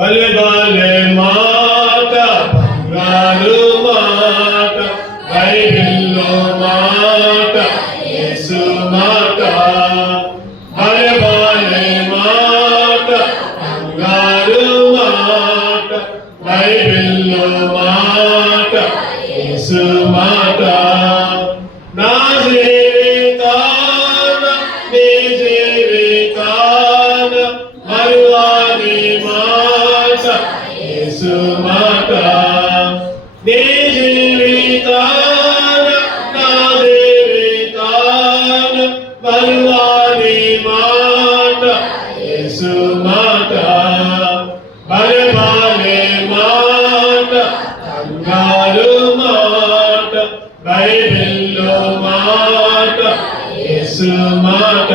భలే భలే మాట, బంగారు మాట, బైబిల్లో మాట, యేసు మాట. భలే భలే మాట, బంగారు మాట, బైబిల్లో మాట, యేసు మాట. నా జీవితాన నీ జీవితాన మరువాని మాట, యేసు మాట. నీ జీవితాన నా జీవితాన మరువాని మాట, యేసు మాట. భలే భలే మాట, బంగారు మాట, బైబిల్లో మాట, యేసు మాట.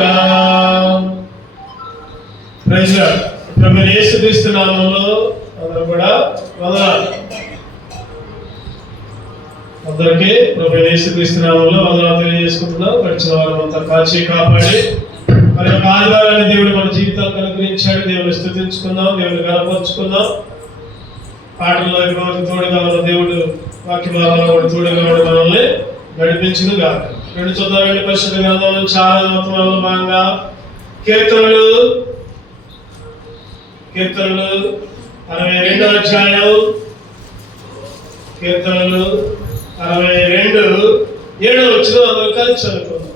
Praise Lord. ప్రభువైన యేసుక్రీస్తు నామములో అందరూ కూడా వందనాలు. అందరికీ ప్రభువైన యేసుక్రీస్తు నామములో వందనాలు తెలియజేసుకుంటున్నాం. గడిచిన వారం అంతా కాచి కాపాడి మరి ఒక ఆదివారాన్ని దేవుడు మన జీవితాలకు అనుగ్రహించాడు. దేవుని స్తుతించుకుందాం, దేవుని గణపరుచుకుందాం. పాటల్లో తోడుగా ఉన్న దేవుడు వాక్య భాగంలో కూడా తోడుగా ఉన్న మనల్ని నడిపించును గాక. రెండు చూద్దాం. పరిశుద్ధ గ్రంథంలో చాలా మతంలో భాగంగా కీర్తనలు 62వ అధ్యాయం, కీర్తనలు 62 7వ వచనం అందరూ కలిసి చదువుకుందాం.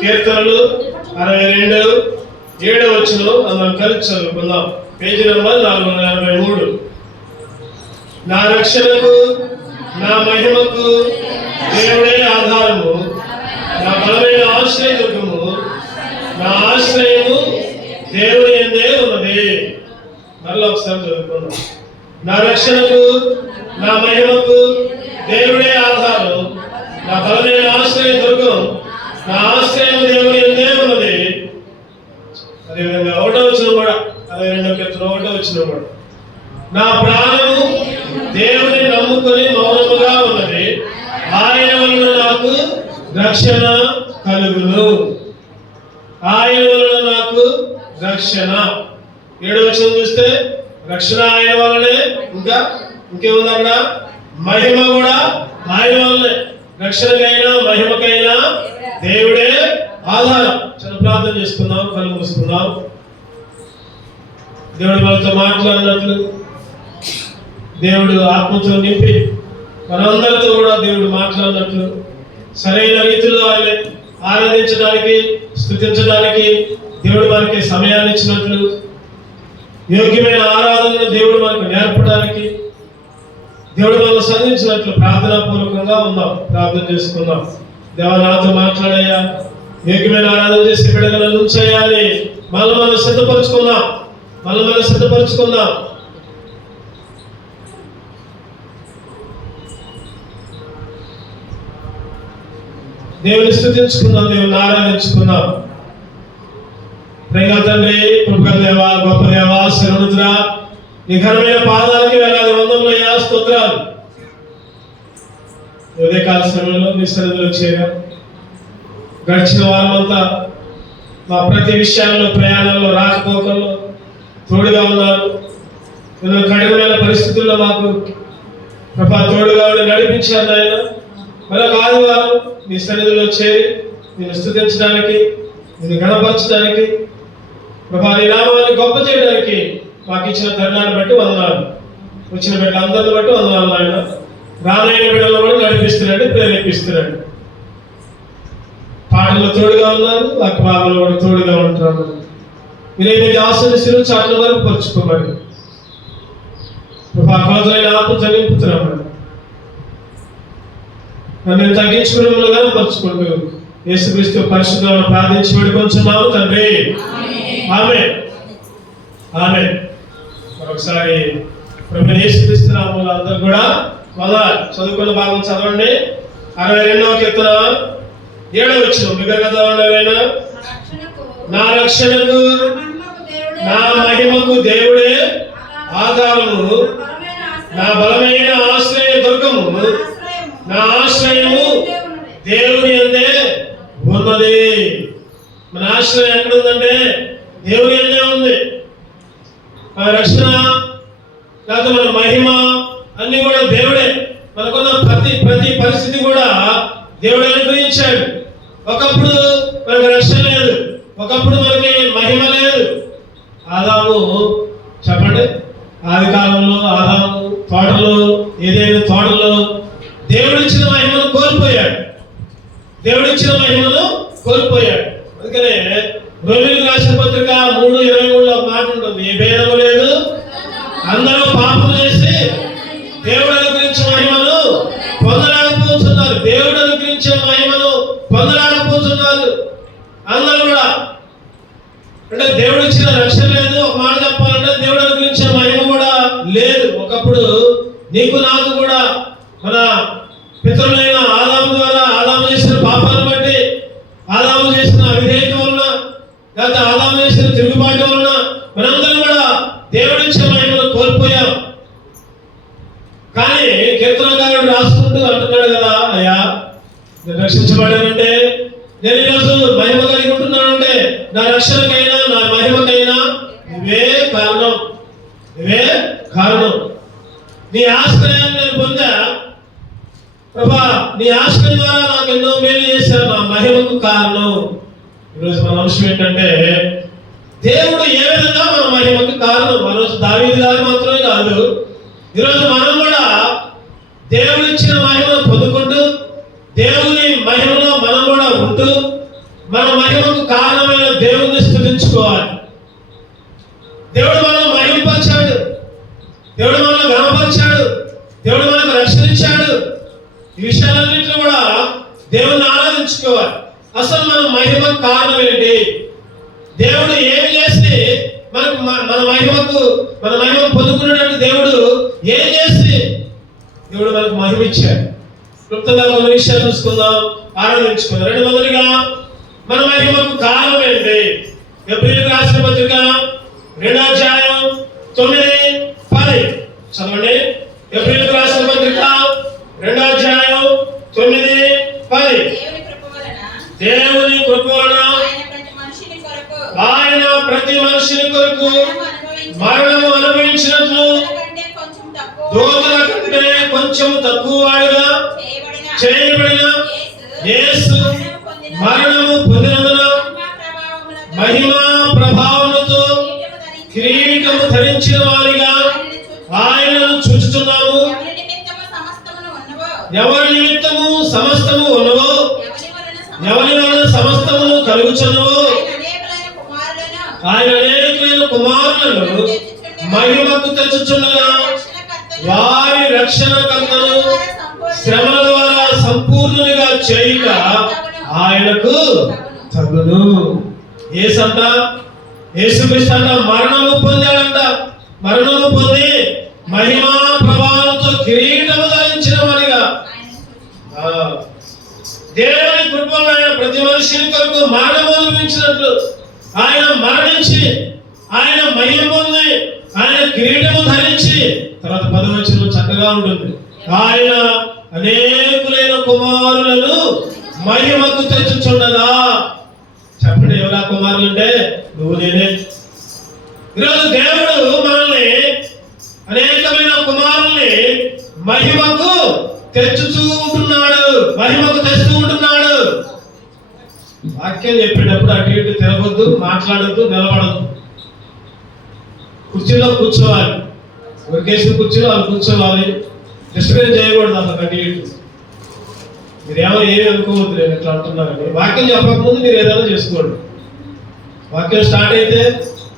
కీర్తనలు 62 7వ వచనం అందరం కలిసి చదువుకుందాం. Page number 483. నా రక్షణకు నా మహిమకు దేవుడే ఆధారము, నా బలమైన ఆశ్రయదుర్గము, నా ఆశ్రయము దేవుని యందే ఉన్నది. మరలా ఒకసారి చదువుకుందాం. నా రక్షణకు నా మహిమకు దేవుడే ఆధారం, నా బలమైన ఆశ్రయదుర్గం, నా ఆశ్రయం దేవుని యందే ఉన్నది. అదేవిధంగా 1వ వచనం కూడా, 62వ కీర్తన 1వ వచనం కూడా, నా ప్రాణము దేవుని నమ్ముకొని మౌనముగా ఉన్నది, ఆయన వలన నాకు రక్షణ కలుగును. ఆయన వలన నాకు రక్షణ. 7వ వచనం చూస్తే రక్షణ ఆయన వలనే, ఇంకేముంది అక్కడ? మహిమ కూడా ఆయన వల్లనే. రక్షణకైనా మహిమకైనా దేవుడే ఆధారం. చిన్న ప్రార్థన చేసుకుందాం, కళ్ళు మూసుకుందాం. దేవుడు మనతో మాట్లాడినట్లు, దేవుడు ఆత్మతో నింపి మనందరితో కూడా దేవుడు మాట్లాడినట్లు, సరైన రీతిలో ఆయన ఆరాధించడానికి, స్తుతించడానికి దేవుడు మనకి సమయాన్ని ఇచ్చినట్లు, యోగ్యమైన ఆరాధనను దేవుడు మనకు నేర్పడానికి దేవుడు మనల్ని సంధించినట్లు ప్రార్థనాపూర్వకంగా ఉందాం. ప్రార్థన చేసుకుందాం. దేవా, నాతో మాట్లాడయ్యా, యోగ్యమైన ఆరాధన చేసి బిడ్డలను ఉంచాయని మనం సిద్ధపరచుకుందాం. మనం సిద్ధపరచుకుందాం. దేవుని స్తుతించుకుందాం, దేవుని ఆరాధించుకుందాం. ప్రేమ తండ్రి, కృపగల దేవా, గొప్ప దేవా, శరణుతుడా, నీ ఘనమైన పాదాలకి వేలాది వందములయ్యా, స్తోత్రాలు. ఉదయకాల సమయంలో నీ సన్నిధిలో చేరా. గడిచిన వారం అంతా మా ప్రతి విషయాల్లో, ప్రయాణాల్లో, రాకపోకల్లో తోడుగా ఉన్నారు. ఎన్నో కఠినమైన పరిస్థితుల్లో మాకు ప్రభా తోడుగా ఉండి నడిపించారు ఆయన. మరొక ఆదివారం నీ సన్నిధిలో చేరి నేను స్తుతించడానికి, నేను గణపరచడానికి, ప్రభా నీ నామాన్ని గొప్ప చేయడానికి మాకు ఇచ్చిన తరుణాన్ని బట్టి వందనాలు. వచ్చిన బిడ్డలు అందరిని బట్టి వందనాలు ఆయన. రానైన బిడ్డలను కూడా నడిపిస్తున్నాడు, ప్రేరేపిస్తున్నాడు. పాటల్లో తోడుగా ఉన్నారు, వాక్య భాగంలో కూడా తోడుగా ఉంటున్నారు. మీరేమైతే ఆశ్రయిస్తున్న చాట్ల వరకు పరుచుకోమని ప్రభా కోతలైన ఆత్మతో నింపుతున్నాము. నన్ను తగ్గించుకుని మిమ్మల్ని పరుచుకుంటూ యేసుక్రీస్తు పరిశుద్ధంగా ప్రార్థించి వేడుకొంచున్నాము తండ్రి. ఆమేన్, ఆమేన్. మరొకసారి ప్రభువైన యేసుక్రీస్తు నామములో అందరూ కూడా వందనాలు. చదువుకున్న భాగం చదవండి. 62వ కీర్తన 7వ వచనం బిగ్గరగా చదవండి. నా రక్షణకు నా మహిమకు దేవుడే ఆధారము, నా బలమైన ఆశ్రయ దుర్గము, నా ఆశ్రయము దేవుని యందే ఉన్నది. మన ఆశ్రయం ఎక్కడ ఉందంటే దేవుని యందే ఉంది. మన రక్షణ లేకపోతే మన మహిమ అన్ని కూడా దేవుడే. మనకున్న ప్రతి పరిస్థితి కూడా దేవుడు అనుగ్రహించాడు. ఒకప్పుడు మనకు రక్షణ లేదు, ఒకప్పుడు మనకి మహిమ లేదు. ఆదాము చెప్పండి, ఆది కాలంలో ఆదాము తోటలో ఏదైనా తోటలో దేవుడిచ్చిన మహిమను కోల్పోయాడు. దేవుడిచ్చిన మహిమను కోల్పోయాడు. అందుకనే రోమీయులకు రాసిన పత్రిక 3:23 ఒక మాట ఉంటుంది, ఏ భేదము లేదు, అందరూ పాపం చేసి దేవుడు అనుగ్రహించిన మహిమను పొందలేకపోతున్నారు. దేవుడు అనుగ్రహించిన మహిమను పొందలేకపోతున్నారు అందరూ కూడా. అంటే దేవుడు ఇచ్చిన రక్షణ లేదు. ఒక మాట చెప్పాలంటే దేవుడు అనుగ్రహించిన మహిమ కూడా లేదు. ఒకప్పుడు నీకు నాకు కూడా మన పితరులైన ఆదాము ద్వారా, ఆదాము చేసిన పాపాలను బట్టి, ఆదాము చేసిన అవిధేయత వలన, లేకపోతే ఆదాము చేసిన తిరుగుబాటు వలన మనందరం కూడా దేవుడిచ్చిన మహిమను కోల్పోయాం. కానీ కీర్తనకారుడు రాసుకుంటూ అంటున్నాడు కదా, అయ్యా నేను రక్షించబడానంటే, నేను ఈరోజు మహిమ కలిగి ఉంటున్నానంటే నా రక్షణకైనా నా మహిమకైనా ఇవే కారణం, ఇవే కారణం. నీ ఆశ్రయాన్ని నేను పొందా ప్రభా, నీ ఆశ్రయం ద్వారా నాకు ఎన్నో మేలు చేశారు, నా మహిమకు కారణం. ఈరోజు మన అంశం ఏంటంటే దేవుడు ఏ విధంగా మన మహిమకు కారణం. ఆ రోజు దావీదు గారు మాత్రమే కాదు, ఈరోజు మనం కూడా దేవుడు ఇచ్చిన మహిమను పొందుకుంటూ దేవుని మహిమలో మనం కూడా ఉంటూ మన మహిమకు కారణమైన దేవుని స్తుతించుకోవాలి. దేవుడు మనల్ని మహిమపరిచాడు, దేవుడు మనల్ని గణపరిచాడు, దేవుడు మనకు రక్షణ ఇచ్చాడు. ఈ విషయాలన్నింటినీ కూడా దేవుని ఆరాధించుకోవాలి. అసలు మన మహిమకు కారణం ఏంటి? దేవుడు ఏమి చేస్తే మనకు మన మహిమ పొందుకున్నటువంటి దేవుడు ఏం చేస్తే దేవుడు మనకు మహిమ ఇచ్చాడు. క్లుప్తంగా కొన్ని విషయాలు చూసుకుందాం, ఆరాధించుకుందాం. రెండు మొదటిగా మన మహిమకు కారణం ఏంటి? ఎబ్రీయులకు రాసిన పత్రిక 2:9-10 చదవండి. ఎబ్రీయులకు రాసిన పత్రిక 2:9-10. దేవుని కృప వలన ఆయన ప్రతి మనిషిని కొరకు మరణము అనుభవించినట్లు దూతల కంటే కొంచెం తక్కువ వాడుగా చేయబడిన యేసు మరణము పొందినందున మహిమా ప్రభావములతో కిరీటము ధరించిన వారిగా ఆయనను చూచుచున్నాము. ఎవరి నిమిత్తము సమస్తము ఉన్నవో, ఎవరి వలన సమస్తమును కలుగుచున్నవో, ఆయన అనేకులైన కుమారులను మహిమకు తెచ్చుచున్నగా వారి రక్షణకర్తను శ్రమల ద్వారా సంపూర్ణునిగా చేయుట ఆయనకు తగును. యేసంట, యేసుక్రీస్తు అంట మరణము పొందాడంట. మరణము పొంది మహిమా ప్రభావంతో కిరీటము ధరించిన వారిగా దేవుని కృపలో ఆయన ప్రతి మనిషిని కొరకు మరణము అనుభవించినట్లు ఆయన మరణించి ఆయన మహిమ పొంది ఆయన కిరీటము ధరించి, తర్వాత 10వ వచనం చక్కగా ఉంటుంది, ఆయన అనేకులైన కుమారులను మహిమకు తెచ్చుచుండగా. చెప్పండి, ఎవరా కుమారులు అంటే నువ్వు నేనే. ఈరోజు దేవుడు మనల్ని అనేకమైన కుమారుల్ని మహిమకు తెచ్చుతూ ఉంటున్నాడు, మహిమకు తెస్తూ ఉంటున్నాడు. వాక్యం చెప్పేటప్పుడు అటు ఇటు తిరగొద్దు, మాట్లాడొద్దు, నిలబడద్దు. కుర్చీలో కూర్చోవాలి, ఒకేసిన కుర్చీలో వాళ్ళు కూర్చోవాలి. డిస్టర్బెన్స్ చేయకూడదు అసలు అటు ఇటు. మీరేమో ఏమి అనుకోవద్దు నేను ఇట్లా అంటున్నారని. వాక్యం చెప్పకముందు మీరు ఏదైనా చేసుకోండి. వాక్యం స్టార్ట్ అయితే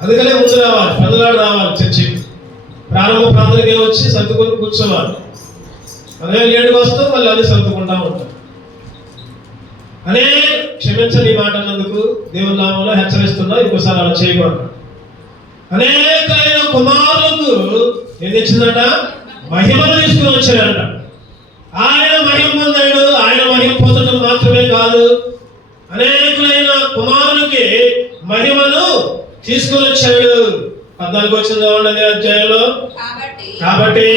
అందుకనే ముందు రావాలి, పెద్దలాడు రావాలి చర్చికి. ప్రారంభకి వచ్చి సర్దుకొని కూర్చోవాలి. అదే లేటుగా వస్తాం, మళ్ళీ అన్ని సర్దుకుంటా ఉంటాం. క్షమించండి ఈ మాట అన్నందుకు దేవుని నామంలో హెచ్చరిస్తున్నా, ఇంకోసారి అలా చేయకూడదు. అనేకమైన కుమారులకు ఏం తెచ్చిందంట? మహిమను తీసుకుని వచ్చాడంట. ఆయన మహిమ పొందాడు. ఆయన మహిమ పొందడం మాత్రమే కాదు, అనేకులైన కుమారులకి మహిమను తీసుకుని వచ్చాడు. 14వ వచనం ఉన్నది అధ్యాయంలో. కాబట్టి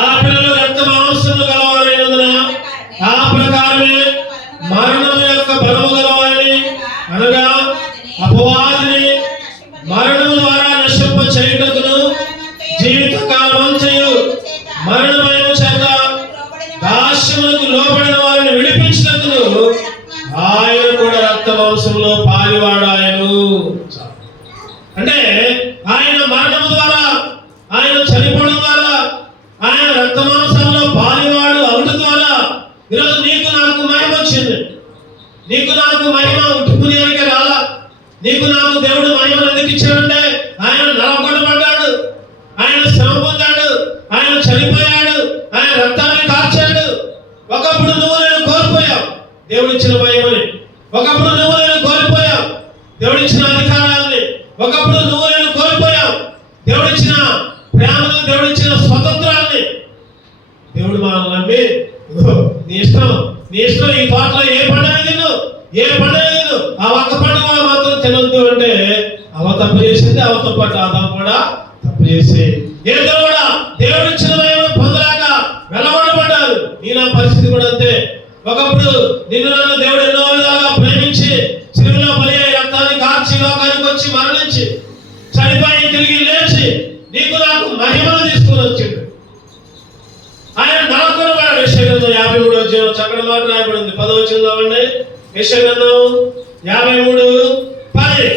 ఆ పిల్లలు రక్త మాంసములు గలవారైనందున ఆ ప్రకారమే మరణం యొక్క బలము గలవారిని, అనగా అపవాదిని మరణం ద్వారా నశింప వచ్చింది. నీకు నాకు మహిమ ఉట్టుకునేకే రాలా. నీకు నాకు దేవుడు మహిమను ఎందుకు ఇచ్చాడంటే ఆయన నలగొట్టబడ్డాడు, ఆయన శ్రమ పొందాడు, ఆయన చనిపోయాడు, ఆయన రక్తాన్ని కార్చాడు. ఒకప్పుడు నువ్వు నేను కోల్పోయావు దేవుడు ఇచ్చిన మహిమని. ఒకప్పుడు నువ్వు నేను కోల్పోయావు దేవుడు ఇచ్చిన అధికారాన్ని. ఒకప్పుడు నువ్వు నేను కోల్పోయావు దేవుడు ఇచ్చిన ప్రేమను, దేవుడు ఇచ్చిన స్వతంత్రాన్ని. దేవుడు మనల్ని నమ్మి నీ ఇష్టం ఈ తోటలో ఏ పండుగ తిను, ఏ పండుగ తిను, ఆ ఒక్క పండుగ మాత్రం తినొద్దు అంటే అవ తప్పు చేసింది. అవతో పాటు ఆదాం కూడా తప్పు చేసి ఏదో కూడా దేవుడు ఇచ్చిన పొందలేక వెలగొట్టబడ్డారు. నీ నా పరిస్థితి కూడా అంతే. ఒకప్పుడు నిన్ను నన్ను దేవుడు ఎన్నో విధాలుగా ప్రేమించి సిలువలో బలి అయి రక్తాన్ని కార్చి లోకానికి వచ్చి మరణించి చనిపోయి తిరిగి లేచి నీకు నాకు మహిమను తీసుకుని వచ్చిండు. ఆయన నలగొట్టబడ్డాడు. యెషయా గ్రంథం 53 చక్కటి మాట రాయబడి ఉంది. 10వ వచనం చదవండి. యెషయా గ్రంథం 53:10.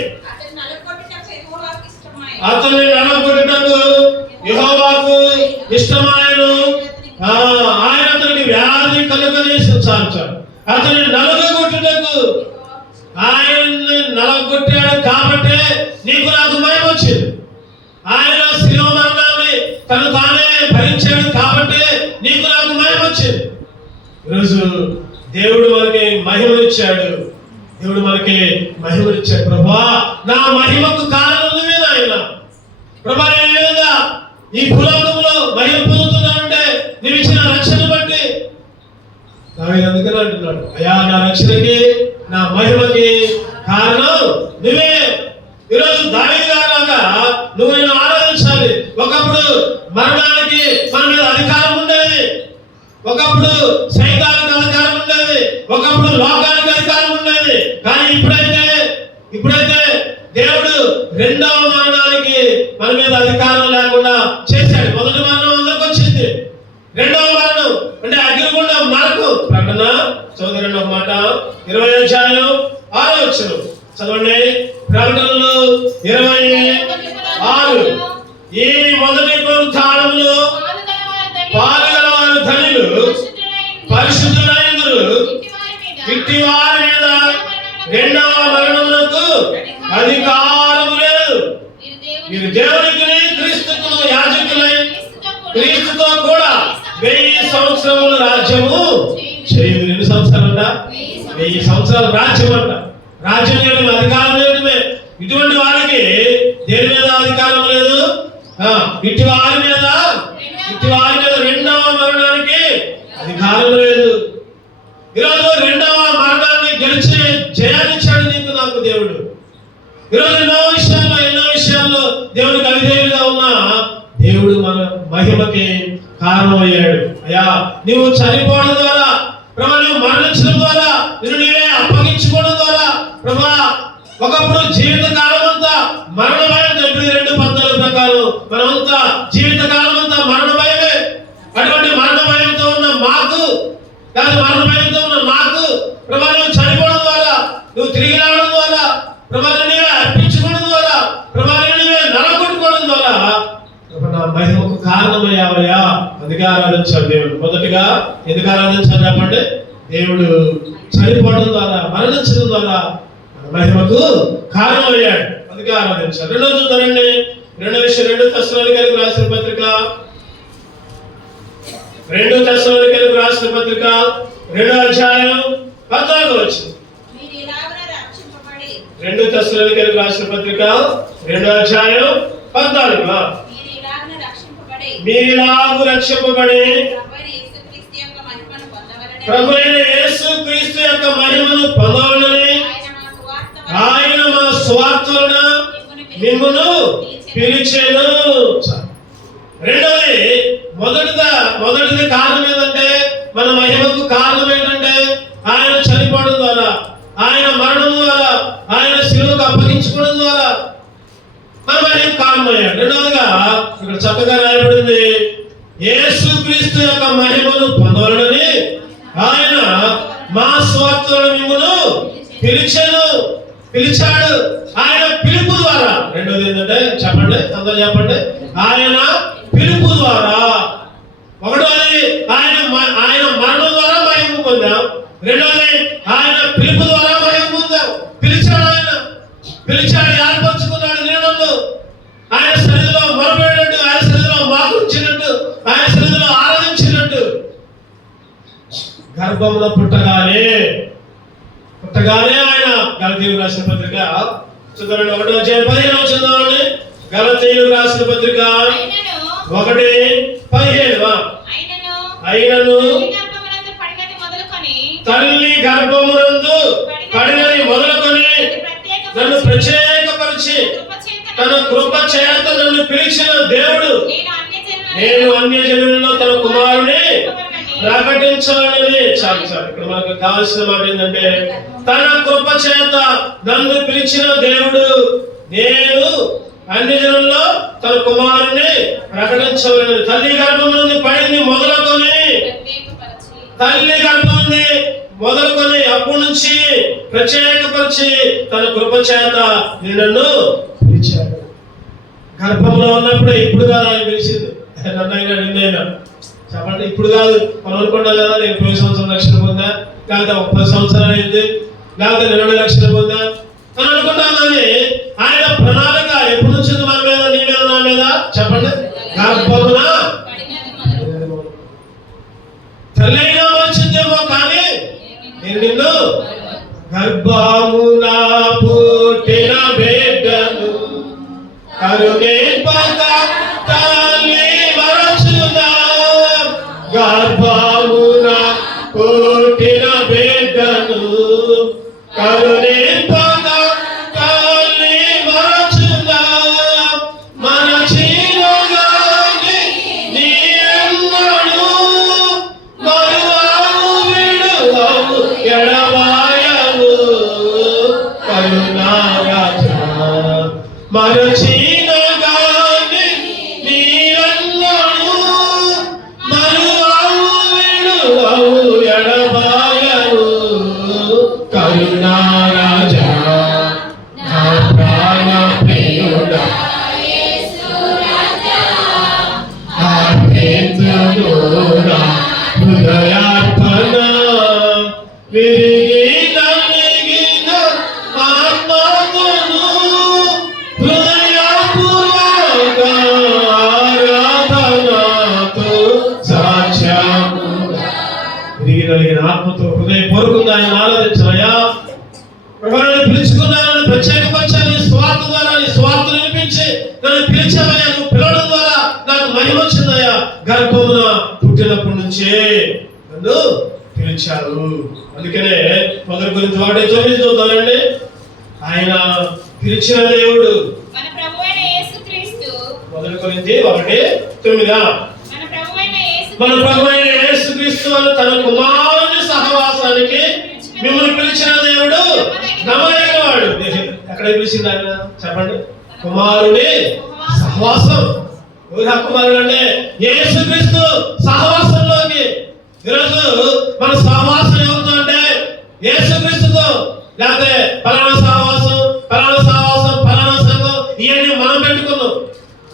అతన్ని నలగొట్టుటకు యెహోవాకు ఇష్టమాయను. ఆయన అతనికి వ్యాధి కలుగజేసి చాచాడు. అతన్ని నలగొట్టుటకు ఆయన్ని నలగొట్టాడు కాబట్టి నీకు నాకు మహిమ వచ్చింది. ఆయన శిలువ మరణాన్ని తను తానే భరించాడు కాబట్టి నీకు నాకు మహిమ వచ్చింది. ఈరోజు దేవుడు మనకి మహిమనిచ్చాడు. దేవుడు మనకి మహిమనిచ్చాడు. ప్రభువా నా మహిమకు కారణం నువ్వే నాయన. ప్రభువా నేను ఏ విధంగా ఈ భూలోకంలో మహిమ పొందుతున్నానంటే నువ్వు ఇచ్చిన రక్షణ బట్టి. దావీదు అందుకని అంటున్నాడు, అయ్యా నా రక్షణకి నా మహిమకి కారణం నువ్వే. ఈరోజు దావీదు గారిలాగా నువ్వు నేను ఆరాధించాలి. ఒకప్పుడు మరణానికి మన మీద అధికారం ఉండేది, ఒకప్పుడు సైతానికి అధికారం ఉండేది, ఒకప్పుడు లోకానికి అధికారం ఉండేది. కానీ ఇప్పుడైతే దేవుడు రెండవ మరణానికి మన మీద అధికారం లేకుండా చేశాడు. మొదటి మరణం అందరికి వచ్చింది. రెండవ మరణం అంటే అగ్నిగుండం నరకం. ప్రకటన చదువు 2వ మాట 20వ అధ్యాయం 6వ వచనం చదవండి. ప్రకటనలు 26. ఈ మొదటి పునరుత్థానములో పాలుగలవారు ధనులు పరిశుద్ధులైనరు. ఇట్టి వారి మీద రెండవ మరణమునకు అధికారము లేదు. మీరు దేవునికి క్రీస్తుకు యాజకులై క్రీస్తుతో కూడా 1000 సంవత్సరముల రాజ్యము చేయదు. 2 సంవత్సరాలు అంట, 1000 సంవత్సరాల రాజ్యం అంట. రాజ్యం చేయడం అధికారం లేదమే. ఇటువంటి వారికి దేని మీద అధికారం లేదు. ఇట్టి వారి మీద రెండవ మరణానికి అధికారం లేదు. ఈరోజు రెండవ మరణాన్ని గెలిచి జయాన్నిచ్చాడు నీకు నాకు దేవుడు. ఈరోజు ఎన్నో విషయాల్లో దేవునికి అవిధేయులుగా ఉన్న దేవుడు మన మహిమకి కారణమయ్యాడు. అయ్యా నువ్వు చనిపోవడం ద్వారా, ప్రభా నువ్వు మరణించడం ద్వారా, నిన్ను నీవే అప్పగించుకోవడం ద్వారా, ప్రభా ఒకప్పుడు జీవిత కాలం అంతా మరణ భయం. 2:14 ప్రకారం మనమంతా జీవిత కాలం అంతా మరణ భయమే. అటువంటి మరణ భయంతో ఉన్న మాకు, మరణ భయంతో ఉన్న నాకు ప్రభా నువ్వు చనిపోవడం ద్వారా, నువ్వు తిరిగి రావడం ద్వారా, ప్రభా నీవే అర్పించుకోవడం ద్వారా, ప్రభా నీవే నలగొట్టుకోవడం ద్వారా నా మహిమకు కారణమయ్యావయ్యా. అందుకే ఆరాధించాలి దేవుడు. మొదటిగా ఎందుకు ఆరాధించాలి చెప్పండి? దేవుడు చనిపోవడం ద్వారా, మరణించడం ద్వారా మహిమకు కారణమయ్యాడు. అందుకే ఆరాధించాలి. రెండోది చూద్దామండి. 2 తెస్సలోనికైలకు రాసిన పత్రిక 2 తెస్సలోనికైలకు రాసిన పత్రిక 2వ అధ్యాయం 14వ వచనం. 2 తెస్సలోనికైలకు రాసిన పత్రిక 2వ అధ్యాయం 14. మీరిలాగు రక్షింపబడి ప్రభువైన యేసుక్రీస్తు యొక్క మహిమను పొందవలెనని ఆయన మా స్వార్థులను మిమ్మును పిలిచెను. రెండోది మొదటిది కారణం ఏంటంటే, మన మహిమకు కారణం ఏంటంటే ఆయన చనిపోవడం ద్వారా, ఆయన మరణం ద్వారా, ఆయన శిలువకు అప్పగించుకోవడం ద్వారా మన మహిమ కారణమయ్యాడు. రెండవదిగా ఇక్కడ చక్కగా రాయబడింది, యేసుక్రీస్తు యొక్క మహిమను పొందవలెనని ఆయన మా స్వార్థులను మిమ్మును పిలిచాడు. ఆయన పిలుపు ద్వారా. రెండోది ఏంటంటే చెప్పండి, అందరూ చెప్పండి, ఆయన పిలుపు ద్వారా. ఒకటోది ఆయన మరణం ద్వారా మహిమ పొందాం. రెండోది గర్భమున పుట్టగానే ఆయన గలతీయులకు రాసిన పత్రిక చదవండి 1:15 చదవండి. గలతీయులకు రాసిన పత్రిక 1:15 అయినను తల్లి గర్భమునందు పడినది మొదలుకొని నన్ను ప్రత్యేకపరిచి తన కృప చేత నన్ను పిలిచిన దేవుడు నేను అన్యజనులలో తన కుమారుని ప్రకటించాలని. చాలు ఇక్కడ మనకు కావాల్సిన మాట ఏంటంటే, తన కృప చేత నన్ను పిలిచిన దేవుడు నేను అన్యజనుల్లో తన కుమారుని ప్రకటించాలని. తల్లి గర్భం నుండి పడింది మొదలుకొని అప్పటి నుంచి ప్రత్యేకపరిచి తన కృప చేత నన్ను పిలిచాడు. గర్భంలో ఉన్నప్పుడే, ఇప్పుడు కాదు ఆయన పిలిచింది, నన్నైనా నిన్నైనా. చెప్పండి, ఇప్పుడు కాదు. మనం అనుకుంటాం కదా, నేను 10 సంవత్సరాల రక్షణ పొందా, లేకపోతే 30 సంవత్సరాలు అయింది, లేకపోతే 20 రక్షణ పొందా అని అనుకుంటాం. కానీ ఆయన ప్రణాళిక ఎప్పుడు వచ్చింది మన మీద, నీ మీద, నా మీద? చెప్పండి. గర్భమున తల్లైనా వచ్చిందేమో, కానీ నేను నిన్ను గర్భమున పుట్టిన బిడ్డను కరుణింపక తల్లి మరచుదా. గర్భమున పుట్టిన బిడ్డను కరుణింపక తల్లి మరచుదా. మరచినగాని నీవెన్నడూ మరువవు విడువవు ఎడబాయవు కరుణారాజా. మరచినగాని నీవెన్నడూ మరువవు విడువవు ఎడబాయవు కరుణారాజా. నా ప్రాణ ప్రియుడా అర్పించుదురా హృదయార్పణ. విరిగి నలిగిన ఆత్మను హృదయపూర్వక ఆరాధనతో సాక్ష్యముగా. విరిగి నలిగిన ఆత్మతో హృదయపూర్వకంగా ఆయన ఆరాధించాయా. ప్రభువుని పిలుచుకున్నానని ప్రత్యేకపరిచాను. స్వార్థ ద్వారా నీ స్వార్థ వినిపించి నన్ను పిలిచావయ్యా. నువ్వు పిలవడం ద్వారా నాకు మహిమ వచ్చిందయ్యా. గర్భమున పుట్టినప్పటి నుంచే నన్ను పిలిచారు. అందుకనే 1 కొరింథీ 1:9 చూద్దామండి. ఆయన పిలిచిన దేవుడు. 1 కొరింథీ 1:9 మన ప్రభువైన యేసుక్రీస్తు తన కుమారుని సహవాసానికి మిమ్మల్ని పిలిచిన దేవుడు నమ్మదగిన వాడు. ఎక్కడ పిలిచింది ఆయన? చెప్పండి. కుమారుని సహవాసం. ఎవరు కుమారుడు అంటే? యేసుక్రీస్తు సహవాసంలోకి. ఈరోజు మన సహవాసం ఎవరితో అంటే యేసుక్రీస్తుతో. లేకపోతే ఫలానా సహవాసం, ఫలానా సంఘం, ఇవన్నీ మనం పెట్టుకున్నాం.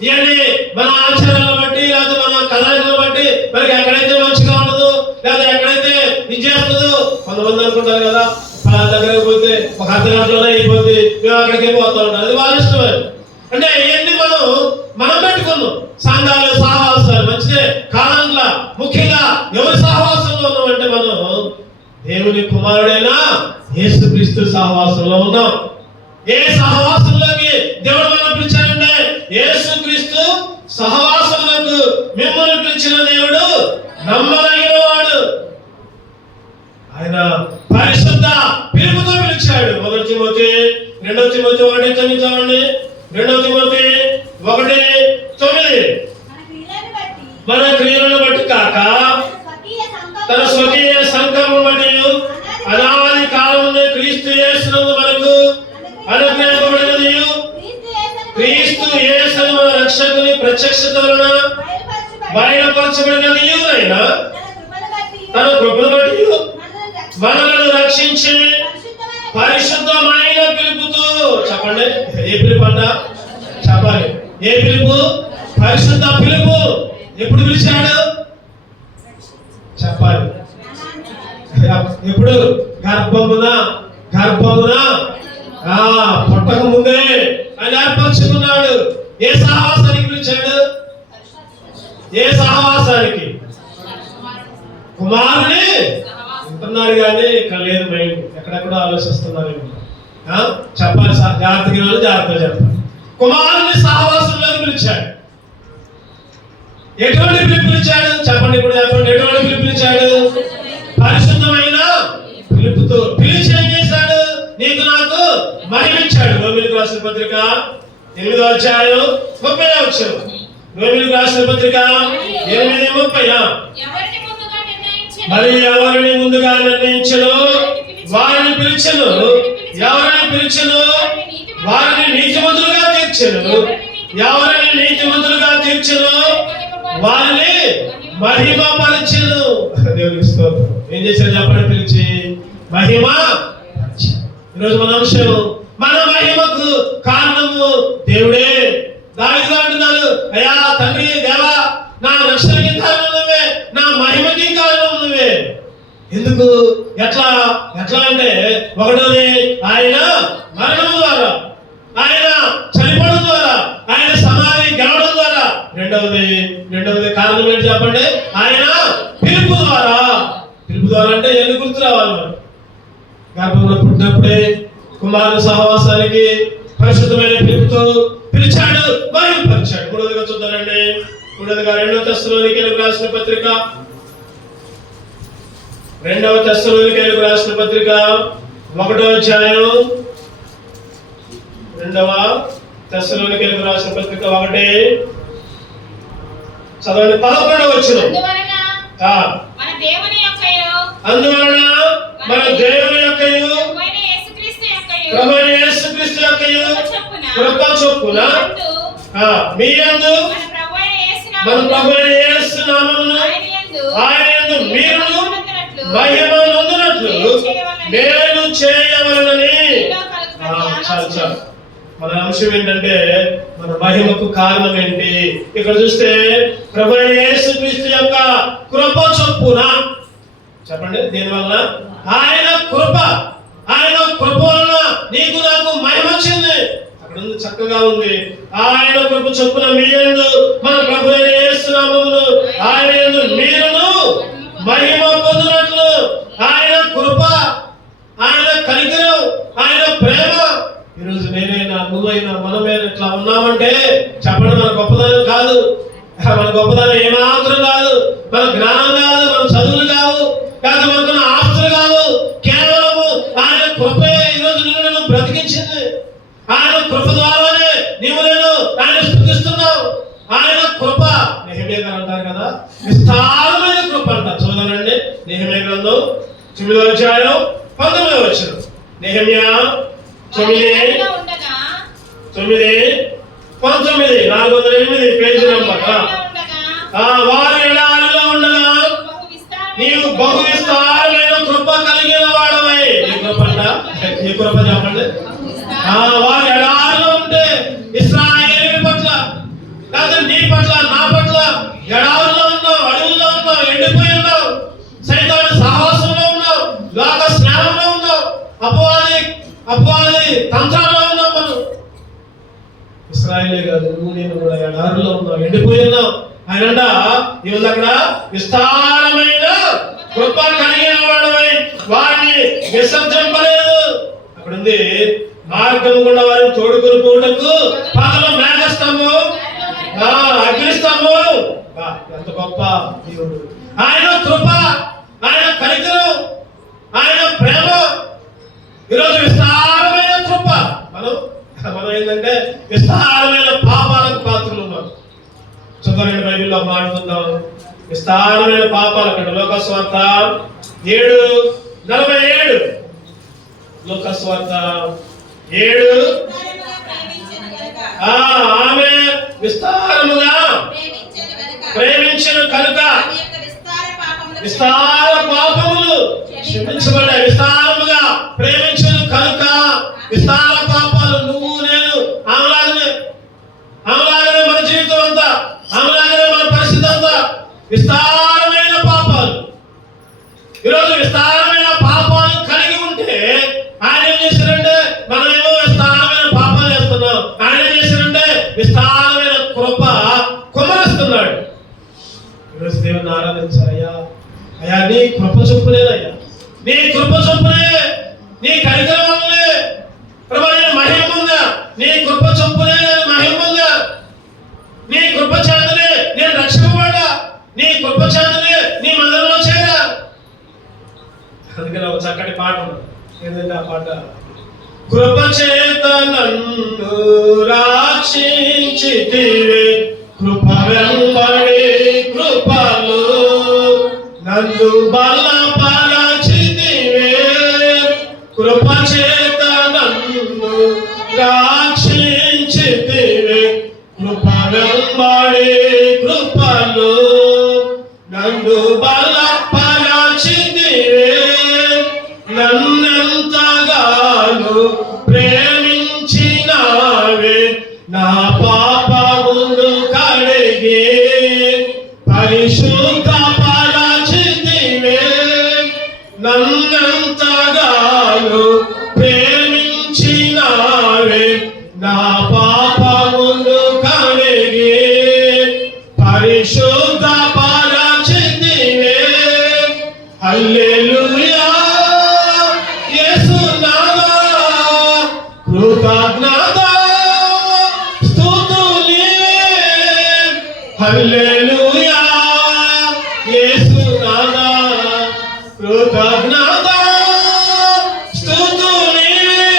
ఇవన్నీ మన ఆచారాలను బట్టి, లేకపోతే మన కథలను బట్టి మనకి ఎక్కడైతే మంచిగా ఉండదు, లేదా ఎక్కడైతే ఇది చేస్తుందో. కొంతమంది అనుకుంటారు కదా, ఫలానా దగ్గరకు పోతే ఒక అర్ధగంటలోనే అయిపోద్ది, మేము అక్కడికి పోతూ ఉంటాం. అది వాళ్ళ ఇష్టమే. అంటే ఇవన్నీ మనం పెట్టుకున్నాం. సంఘాలు, సహవాసాలు మంచిదే కాలంలో. ముఖ్యంగా ఎవరి సహవాసంలో ఉన్నామంటే మనం దేవుని కుమారుడైన యేసుక్రీస్తు సహవాసంలో ఉన్నాం. ఏ సహవాసంలోకి దేవుడు మనం పిలిచాడంటే యేసుక్రీస్తు సహవాసంలోకి మిమ్మల్ని పిలిచిన దేవుడు నమ్మదగిన వాడు. ఆయన పరిశుద్ధ పిలుపుతో పిలిచాడు. 1 తిమోతి 2 తిమోతి 1:9 చూడండి. 2 తిమోతి 1:9 మన క్రియలను బట్టి కాక తన స్వకీయ సంకల్పం బట్టి అనాది కాలం క్రీస్తు యేసునందు మనకు అనుగ్రహింపబడినది. క్రీస్తు యేసు మన రక్షకుని ప్రత్యక్షత వలన బయలుపరచబడినది. తన కృపను బట్టి మనలను రక్షించి పరిశుద్ధమైన పిలుపుతో. చెప్పండి, ఏ పిలుపు అంట? చెప్పాలి. ఏ పిలుపు? పరిశుద్ధ పిలుపు. ఎప్పుడు పిలిచాడు? చెప్పాలి. ఎప్పుడు? గర్భమున పుట్టక ముందే ఆయన ఏర్పరచుకున్నాడు. ఏ సహవాసానికి పిలిచాడు? ఏ సహవాసానికి? కుమారుని అంటున్నారు కానీ ఇక్కడ లేదు మైండ్, ఎక్కడెక్కడో ఆలోచిస్తున్నారు. చెప్పాలి సార్, జాగ్రత్తగా చెప్పాలి. కుమారుని సహవాసంలోకి పిలిచాడు. ఎటువంటి పిలుపునిచ్చాడు చెప్పండి, ఇప్పుడు చెప్పండి. ఎటువంటి పిలుపునిచ్చాడు? పరిశుద్ధమైన పిలుపుతో పిలిచి ఏం చేశాడు? నీకు నాకు మహిమిచ్చాడు. రోమిలకు రాసిన పత్రిక 8వ అధ్యాయం 30వ వచనం. రోమిలకు రాసిన పత్రిక 8:30. మరి ఎవరిని ముందుగా నిర్ణయించను వారిని పిలిచెను, ఎవరిని పిలిచెను వారిని నీతిమంతులుగా తీర్చెను, ఎవరిని నీతిమంతులుగా తీర్చెను వారిని మహిమపరచెను. దేవునికి స్తోత్రం. ఏం చేశాడు చెప్పండి? పిలిచి మహిమ. ఈరోజు మన అంశం, మన మహిమకు కారణము దేవుడే. దావీదు అంటున్నాడు, అయ్యా తండ్రి దేవా, నా రక్షణకి కారణం నువ్వే, నా మహిమకి కారణం నువ్వే. ఎందుకు? ఎట్లా అంటే, ఒకటోది ఆయన మరణం ద్వారా, ఆయన చనిపోవడం ద్వారా, ఆయన సమాధి గెలవడం ద్వారా. రెండవది కారణం ఏంటి చెప్పండి? ఆయన పిలుపు ద్వారా. పిలుపు ద్వారా అంటే ఎన్ని గుర్తు రావాలి? మనం గర్భంలో పుట్టినప్పుడే కుమారుని సహవాసానికి పరిశుద్ధమైన పిలుపుతో పిలిచాడు, మహిమపరిచాడు. మూడవదిగా చూద్దానండి. మూడవదిగా 2వ తెస్సలోనికీయులకు రాసిన పత్రిక 1వ అధ్యాయం 2వ తెస్సలోనికీయులకు రాసిన పత్రిక 1 చదవండి. 11వ వచనం. అందువలన మన దేవుని యొక్కయు ప్రభువైన యేసుక్రీస్తు యొక్కయు కృప చొప్పున మీ యందు మన ప్రభువైన యేసు నామమున ఆయన యందు మీరును మహిమ నొందునట్లు మేలు చేయవలెనని. చాలు. మన అంశం ఏంటంటే, మన మహిమకు కారణం ఏంటి? ఇక్కడ చూస్తే ప్రభువైన యేసుక్రీస్తు యొక్క కృప చొప్పున. చెప్పండి, దీనివల్ల ఆయన కృప వలన నీకు నాకు మహిమ వచ్చింది. అక్కడ ఉంది, చక్కగా ఉంది. ఆయన కృప చొప్పున మీ యందు మన ప్రభువైన యేసు నామమున ఆయన యందు మీరును మహిమ పొందినట్లు. ఆయన కృప, ఆయన కనికరం, ఆయన ప్రేమ. ఈరోజు నేనైనా నువ్వైనా మనమైనా ఇట్లా ఉన్నామంటే చెప్పండి, మన గొప్పదనం కాదు, మన గొప్పదనం ఏమాత్రం కాదు, మన జ్ఞానం కాదు, మన చదువులు కావు, కాదు మనకున్న ఆస్తులు కావు. కేవలము ఆయన కృపే ఈరోజు నిన్ను బ్రతికించింది. ఆయన కృప ద్వారానే నీవు నేను ఆయన స్తుతిస్తున్నావు. ఆయన కృప. నెహెమ్యా గారు అంటారు కదా, విస్తారమైన కృప అంటారు. చూడండి, నెహెమ్యా గ్రంథం 9వ అధ్యాయం 19వ వచనం. Nehemiah 9:19 408 page number. వారు ఎడారిలో ఉండగా నీవు బహు విస్తారమైన కృప కలిగిన వాడవై. ఈ కృప అంట, ఈ కృప చెప్పండి. వారు ఎడారిలో ఉంటే ఇశ్రాయేలు పట్ల, లేదా నీ పట్ల, నా పట్ల ఎడారిలో ఉన్నావు, అడవుల్లో ఉన్నావు, ఎండిపోయి ఉన్నావు, సైతాను సహవాసంలో ఉన్నావు, లోక స్నానంలో ఉన్నావు, అపవాది తంత్రాల్లో ఉన్నావు. మనం ఇశ్రాయేలే కాదు, నువ్వు నేను కూడా ఎడారిలో ఉన్నావు, ఎండిపోయి ఉన్నావు. ఆయన ఈరోజు అక్కడ విస్తారమైన కృప కలిగిన వాడవై వారిని విసర్జింపలేదు. అక్కడ ఉంది, మార్గం గుండా వారిని తోడుకొని పోవుటకు పగలు మేఘస్తంభం, అగ్నిస్తంభం. ఎంత గొప్ప దేవుడు! ఆయన కృప, ఆయన కనికరం, ఆయన ప్రేమ. ఈరోజు విస్తారమైన కృప. మనం ఏంటంటే విస్తారమైన పాపాలకు పాత్రలు ఉన్నాం. చూద్దాం, బైబిల్లో మాట్లాడుకుందాం. విస్తారమైన పాపాలు. అక్కడ లోకస్వార్త 7:47. లోకస్వార్త 7. ఆమె విస్తారముగా ప్రేమించిన కనుక విస్తార పాపములు క్షమించబడ్డాయి. విస్తారముగా ప్రేమించిన కనుక విస్తార పాపాలు. నువ్వు నేను ఆమెలాగనే మన జీవితం అంతా, ఆమెలాగనే మన పరిస్థితి అంతా విస్తారమైన పాపాలు. ఈరోజు విస్తారమైన పాపాలు కలిగి ఉంటే ఆయన ఏం చేశారంటే, మనమేమో విస్తారమైన పాపాలు చేస్తున్నాం, ఆయన ఏం చేశారంటే విస్తారమైన కృప కుమరిస్తున్నాడు. ఈరోజు దేవుని ఆరాధించాలయ్యా. అయ్యా నీ కృప చొప్పునేనయ్యా, నీ కృప చొప్పునే, నీ కనికరం వల్లే ప్రభా నేను మహిమ పొందా, నీ కృప చొప్పునే నేను మహిమ పొందా, నీ కృప చేతనే నేను రక్షింపబడ్డా, నీ కృప చేతనే నీ మందిరంలో చేరా. అందుకని ఒక చక్కటి పాట ఉంది. ఏంటంటే ఆ పాట, కృప చేత నన్ను రక్షించితివే, కృప వెంబడి కృపలో నన్ను బలపరచితివే, కృప చేత నన్ను రక్షించితివే, కృప వెంబడి కృపలో నన్ను బలపరచితివే, నన్నెంతగానో ప్రేమించినావే, నా పాపమును కడిగి పరిశుద్ధ పరచితివే, నన్నెంతగానో ప్రేమించినావే, నా పాపమును కడిగి పరిశుద్ధ పరచితివే. హల్లెలూయా యేసునాథా, కృతజ్ఞత స్తుతులివే. హల్లెలూయా యేసునాథా, కృతజ్ఞత స్తుతులివే.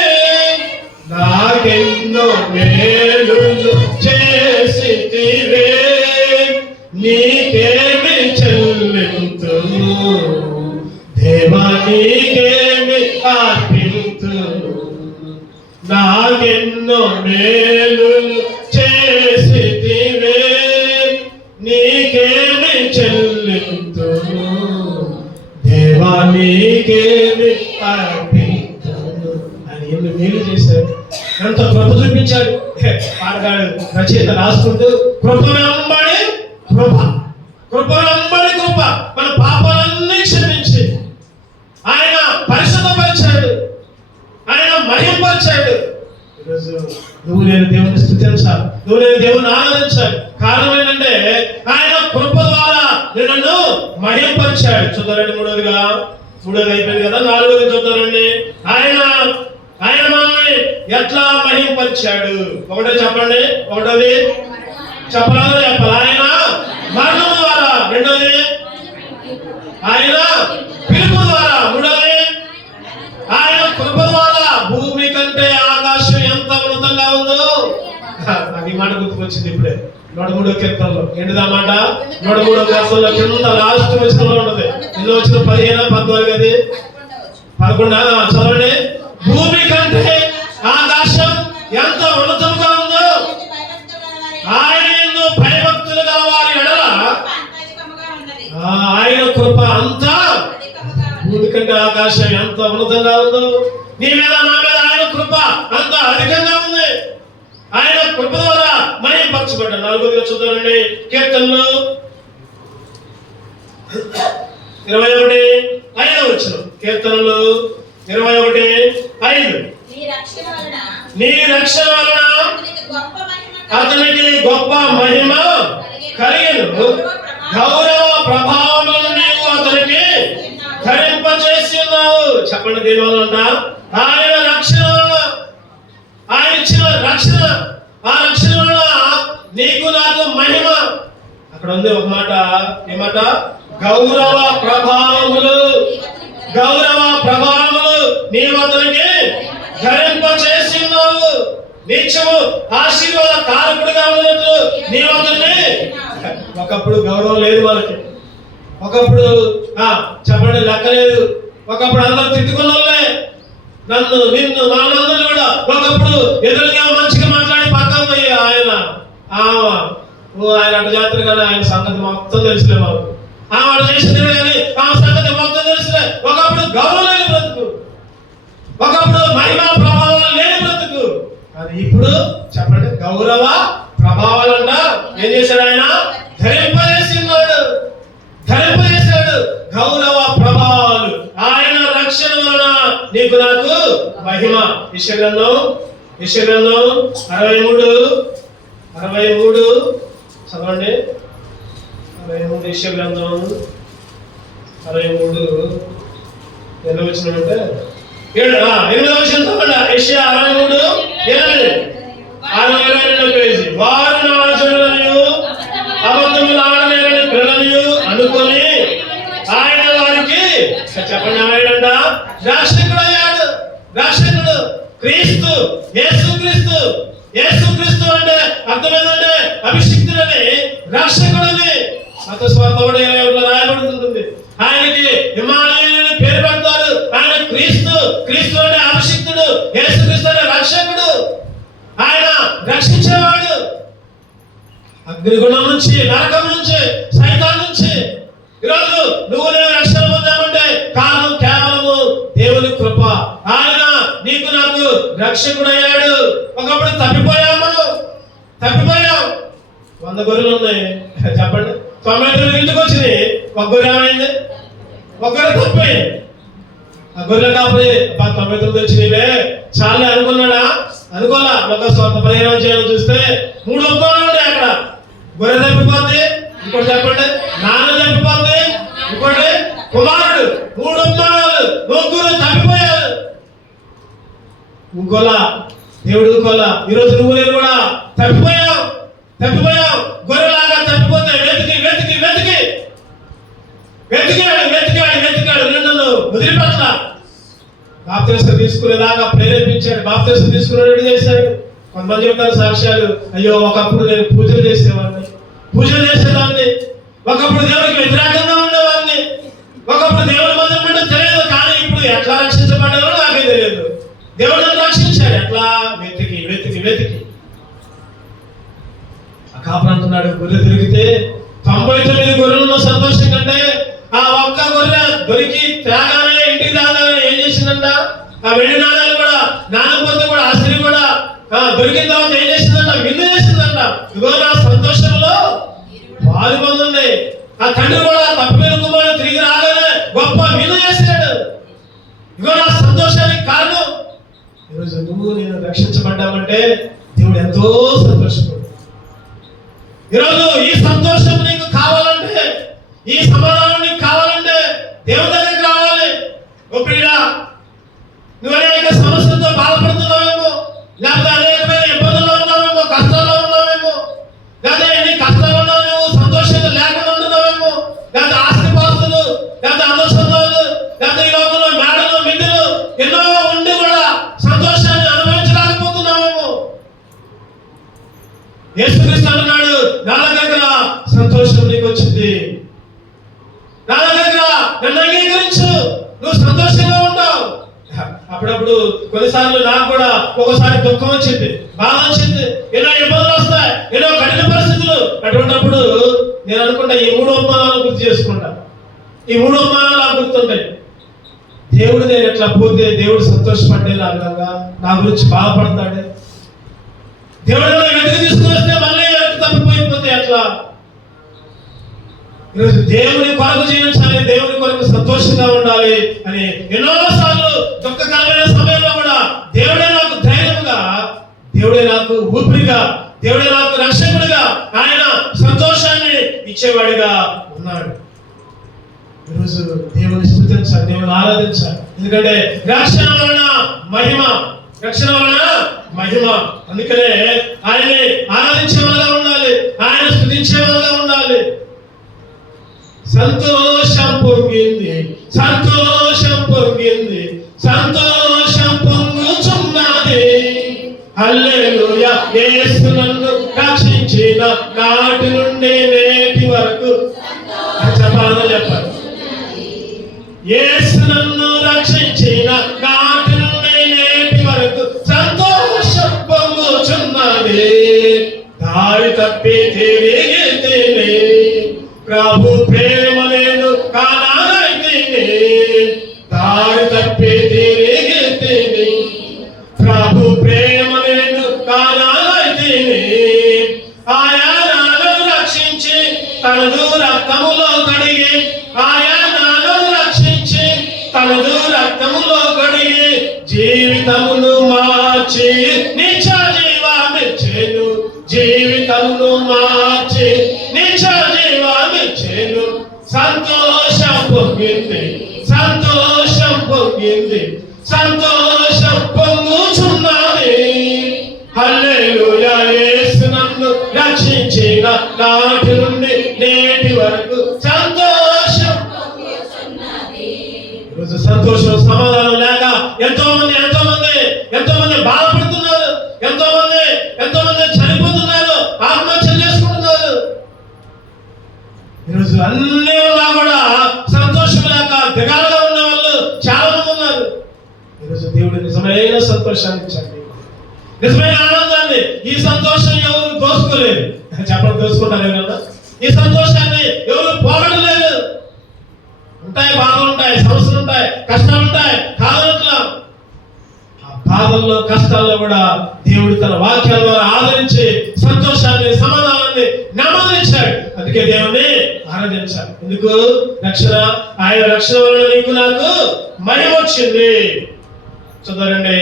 నాకెన్నో మేలులు చేసితివే, నీకేమి చెల్లింతును దేవా, నీకేమి అర్పింతును. నాకెన్నో మేలులు చేసితివే, నీకేమి చెల్లింతును దేవా, నీకేమి అర్పింతును. అని ఎన్ని మేలు చేశాడు, ఎంత కృప చూపించాడు. పాడగాడు రచయిత రాసుకుంటూ, కృప వెంబడి కృప, కృప వెంబడి కృప, మన పాపాలన్నీ క్షమించి ఆయన పరిశుద్ధపరిచాడు, ఆయన మహింపరిచాడు. ఈరోజు నువ్వు నేను దేవుని స్తుతించాలి, నువ్వు నేను దేవుని ఆరాధించాలి. కారణం ఏంటంటే ఆయన కృప ద్వారా నిన్ను మహింపరిచాడు. చూద్దారండి, మూడోది అయిపోయింది కదా, నాలుగోది చూద్దారండి. ఆయన మనల్ని ఎట్లా మహింపరిచాడు? ఒకటే చెప్పండి, ఒకటోది చెప్పరాదు చెప్పాలి. ఆయన మరణం ద్వారా, రెండోది ఆయన పిలుపు ద్వారా, మూడోది ఆయన కృప ద్వారా. భూమి కంటే ఆకాశం ఎంత ఉన్నతంగా ఉందో. నాకు ఈ మాట గుర్తుకొచ్చింది ఇప్పుడే 103వ కీర్తనలో. ఏంటిదా మాట? 103వ కీర్తనలో కింద లాస్ట్ వచనంలో ఉంటుంది. ఇందులో వచ్చిన 15, 14 అది 11. చదవండి. భూమి కంటే ఆకాశం ఎంత ఉన్నతంగా ఉందో, ఆయన యందు భయభక్తులు గల వారి ఎడల ఆయన కృప అంతా. భూమి కంటే ఆకాశం ఎంత ఉన్నతంగా ఉందో, నీ మీద నా మీద ఆయన కృప అంత అధికంగా ఉంది. ఆయన కృప ద్వారా మహింపరచబడ్డాడు. నాలుగోదిగా చూద్దామండి, కీర్తనలు 21:5. కీర్తనలు 21:5. నీ రక్షణ వలన అతనికి గొప్ప మహిమ కలిగెను, గౌరవ ప్రభావములను నీవు అతనికి ధరింపచేసి ఉన్నావు. చెప్పండి, దేని వలన? ఆయన రక్షణ వలన, ఆయన ఇచ్చిన రక్షణ, ఆ రక్షణ వలన నీకు నాకు మహిమ. అక్కడ ఉంది ఒక మాట, ఏమాట? గౌరవ ప్రభావములు, గౌరవ ప్రభావములు నీవు అతనికి ధరింపచేసి ఉన్నావు. నిత్యము ఆశీర్వాద కారకుడిగా ఉన్నట్లు నీవు అతన్ని. ఒకప్పుడు గౌరవం లేదు వాళ్ళకి, ఒకప్పుడు చెప్పండి లెక్క లేదు, ఒకప్పుడు అందరూ తిట్టుకున్న వాళ్ళే, నన్ను నిన్ను మనందరినీ కూడా ఒకప్పుడు ఎదురుగా మంచిగా మాట్లాడి పక్కన పోయి ఆయన ఆయన అటు జాతర కానీ ఆయన సంగతి మొత్తం తెలుసులే బాబు, ఆమె చేసింది కానీ ఆమె సంగతి మొత్తం తెలుసులే. ఒకప్పుడు గౌరవం లేని బ్రతుకు, ఒకప్పుడు మహిమా ప్రభావాలు లేని బ్రతుకు. అది ఇప్పుడు చెప్పండి, గౌరవ ప్రభావాలంట ఏం చేశాడు? ఆయన ధరింపజేసినాడు, ధరింపజేశాడు గౌరవ ప్రభావాలు. ఆయన రక్షణ వలన నీకు నాకు మహిమ. యెషయా గ్రంథం 63 చదవండి. 63 యెషయా గ్రంథం 63 ఎన్నో వచ్చిన అంటే 8వ వచనం చదవండి. యెషయా 63:8 622 పేజీ. వారు నా ఆచరణను అబద్ధములు ఆడలేరని పిల్లలు అనుకొని ఆయన వారికి చెప్పండి ఆయనంట రక్షకుడయ్యాడు. రక్షకుడు క్రీస్తు, యేసుక్రీస్తు. యేసుక్రీస్తు అంటే అర్థం ఏంటంటే అభిషిక్తుడని, రక్షకుడని. మత స్వార్థ రాయబడుతుంటుంది. ఆయనకి ఇమ్మానుయేలు పేరు పెడతారు. ఆయన క్రీస్తు. క్రీస్తు అంటే అభిషిక్తుడు, యేసుక్రీస్తు అంటే రక్షకుడు. ఆయన రక్షించేవాడు అగ్నిగుణం నుంచి, నరకం నుంచి, సైతాన్ నుంచి. ఈరోజు నువ్వు నేను రక్షణ పొందామంటే కారణం కేవలము దేవుని కృప. ఆయన నీకు నాకు రక్షకుడయ్యాడు. ఒకప్పుడు తప్పిపోయాం, మనం తప్పిపోయాం. 100 గొర్రెలు ఉన్నాయి చెప్పండి. 99 ఇంటికి వచ్చినాయి. ఒక గొర్రె ఏమైంది? ఒక గొర్రె తప్పిపోయింది. ఆ గొర్రె కాబట్టి 99 వచ్చినాయిలే చాలే అనుకున్నాడా? అనుకోలా. ఒక 15 చూస్తే 3 ఉపమానాలు ఉంటాయి అక్కడ. గొర్రె తప్పిపోద్ది, ఇంకోటి చెప్పండి నాన్న తప్పిపోద్ది, ఇంకోటి కుమారుడు. 3 ఉపమానాలు. 3 తప్పిపోయారు. ఇంకోలా దేవుడు ఇంకోలా. ఈరోజు నువ్వు నేను కూడా తప్పిపోయావు. గొర్రెలాగా తప్పిపోతే వెతికి వెతికి వెతికి వెతికాడు వెతికాడు వెతికాడు నిన్ను వదిలిపెట్ల. బాప్తిస్మం తీసుకునేలాగా ప్రేరేపించాడు. బాప్తిస్మం తీసుకునేటట్టు చేశాడు. కొంతమంది చెప్తారు సాక్ష్యాలు, అయ్యో ఒకప్పుడు నేను పూజలు చేసేదాన్ని. ఒకప్పుడు దేవుడికి వ్యతిరేకంగా ఉండేవాడిని. ఒకప్పుడు దేవుడి మందిరం అంటే తెలియదు. కానీ ఇప్పుడు ఎట్లా రక్షించబడ్డారో నాకే తెలియదు. దేవుడు నన్ను రక్షించాడు. ఎట్లా? వెతికి వెతికి వెతికి. కాపరంటున్నాడు గొర్రె దొరికితే 99 గొర్రెలను సంతోషం కంటే ఆ ఒక్క గొర్రె దొరికి త్యాగానే ఇంటికి రాగానే ఏం చేసిందంట? ఆ వెండి నాణాలు కూడా నానకపోతే కూడా ఆ స్త్రీ కూడా దొరికిన తర్వాత ఏం చేసిందంట? విందు చేసిందంట. ఇగో నా సంతోషంలో పాలు పొందండి. ఆ తండ్రి కూడా తప్పిపోయిన కుమారుడు తిరిగి రాగానే గొప్ప విందు చేశాడు. ఇగో నా సంతోషానికి కారణం. ఈరోజు నువ్వు నేను రక్షించబడ్డామంటే దేవుడు ఎంతో సంతోషపడు. ఈరోజు ఈ సంతోషం నీకు కావాలంటే, ఈ సమాధానం నీకు కావాలంటే దేవుని దగ్గరికి రావాలి. ప్రియుడా, నువ్వు అనేక సమస్యలతో బాధపడుతున్నావేమో, లేకపోతే అనేకమైన ఇబ్బందుల్లో ఉన్నావేమో, కష్టాల్లో ఉన్నావేమో, లేకపోతే ఎన్ని కష్టాలు ఉన్నావు, నువ్వు సంతోషంగా లేకుండా ఉంటున్నావేమో, లేకపోతే ఆస్తిపాస్తులు, లేకపోతే అందసందాలు, లేకపోతే ఈ లోకంలో మేడలు మిద్దెలు ఎన్నో ఉండి కూడా సంతోషాన్ని అనుభవించలేకపోతున్నావేమో. యేసుక్రీస్తు అన్నాడు, నా దగ్గర సంతోషం నీకు వచ్చింది. నా దగ్గర నన్ను అంగీకరించు, నువ్వు సంతోషంగా ఉంటావు. అప్పుడప్పుడు కొన్నిసార్లు నాకు కూడా ఒకసారి దుఃఖం వచ్చింది, బాధ వచ్చింది, ఎన్నో ఇబ్బందులు వస్తాయి, ఎన్నో కఠిన పరిస్థితులు. అటువంటిప్పుడు నేను అనుకుంటా ఈ 3 ఉపమానాలు గుర్తు చేసుకుంటా. ఈ 3 ఉపమానాలు నాకు గుర్తుంటాయి. దేవుడు నేను ఎట్లా పోతే దేవుడు సంతోషపడ్డే విధంగా నా గురించి బాధపడతాడే. దేవుడు వెతికి తీసుకుని వస్తే మళ్ళీ తప్పిపోయిపోతే ఎట్లా? ఈరోజు దేవుని కొరకు జీవించాలి, దేవుని కొరకు సంతోషంగా ఉండాలి అని ఎన్నోసార్లు దుఃఖకరమైన సమయంలో కూడా దేవుడే నాకు ధైర్యంగా, దేవుడే నాకు ఊపిరిగా, దేవుడే నాకు రక్షకుడిగా, ఆయన సంతోషాన్ని ఇచ్చేవాడిగా ఉన్నాడు. ఈరోజు దేవుని స్తుతించాలి, దేవుని ఆరాధించాలి. ఎందుకంటే రక్షణ వలన మహిమ, రక్షణ వలన మహిమ. అందుకనే ఆయన్ని ఆరాధించే వాళ్ళగా ఉండాలి, ఆయన స్తుతించే వాళ్ళగా ఉండాలి. సంతోషం పొంగింది, సంతోషం పొంగింది, సంతోషం పొంగుచున్నది. హల్లెలూయా. యేసు నన్ను రక్షించిన నాటి నుండి నేటి వరకు చెప్పాలని చెప్పాలి. యేసు నన్ను రక్షించిన నాటి నుండి నేటి వరకు సంతోషం పొంగుచున్నది. దారి తప్పి తిరిగితేనే ప్రభు ప్రేమ నేను కానైతిని. దారి తప్పి తిరిగితేనే ప్రభు ప్రేమ నేను కానైతిని. ఆయన నన్ను రక్షించి తనదు రక్తములో కడిగి, ఆయన నన్ను రక్షించి తనదు రక్తములో కడిగి జీవితమును మార్చి నిత్య జీవాన్నిచ్చెను. జీవితమును మార్చి నిత్య జీవాన్నిచ్చెను. సంతోషం పొంగి సంతోషం పొంగింది, సంతోషం పొంగుచున్నది. హల్లెలూయా, యేసు నన్ను రక్షించిన నాటి నుండి నేటి వరకు సంతోషం. ఈరోజు సంతోషం సమాధానం లేక ఎంతో మంది బాధపడుతున్నారు, ఎంతో మంది చనిపోతున్నారు, ఆత్మహత్య చేసుకుంటున్నారు. ఈరోజు అన్ని ఉన్నా కూడా సంతోషం లేక దిగాలుగా ఉన్న వాళ్ళు చాలా మంది ఉన్నారు. ఈరోజు దేవుడు నిజమైన సంతోషాన్ని ఇచ్చాడు, నిజమైన ఆనందాన్ని. ఈ సంతోషం ఎవరు దోసుకోలేదు, చెప్పడం దోసుకుంటారు ఏమన్నా. ఈ సంతోషాన్ని ఎవరు పోగొట్టలేదు. ఉంటాయి, బాధలు ఉంటాయి, సమస్యలు ఉంటాయి, కష్టాలు ఉంటాయి, కాదనట్లా. ఆ బాధల్లో కష్టాల్లో కూడా దేవుడు తన వాక్యాల ద్వారా ఆదరించి సంతోషాన్ని, సమాధానాన్ని నెమ్మదించాడు. అందుకే దేవుణ్ణి ఆరాధించాలి. ఎందుకు? రక్షణ, ఆయన రక్షణ వలన నీకు నాకు మహిమ వచ్చింది. చదవండి.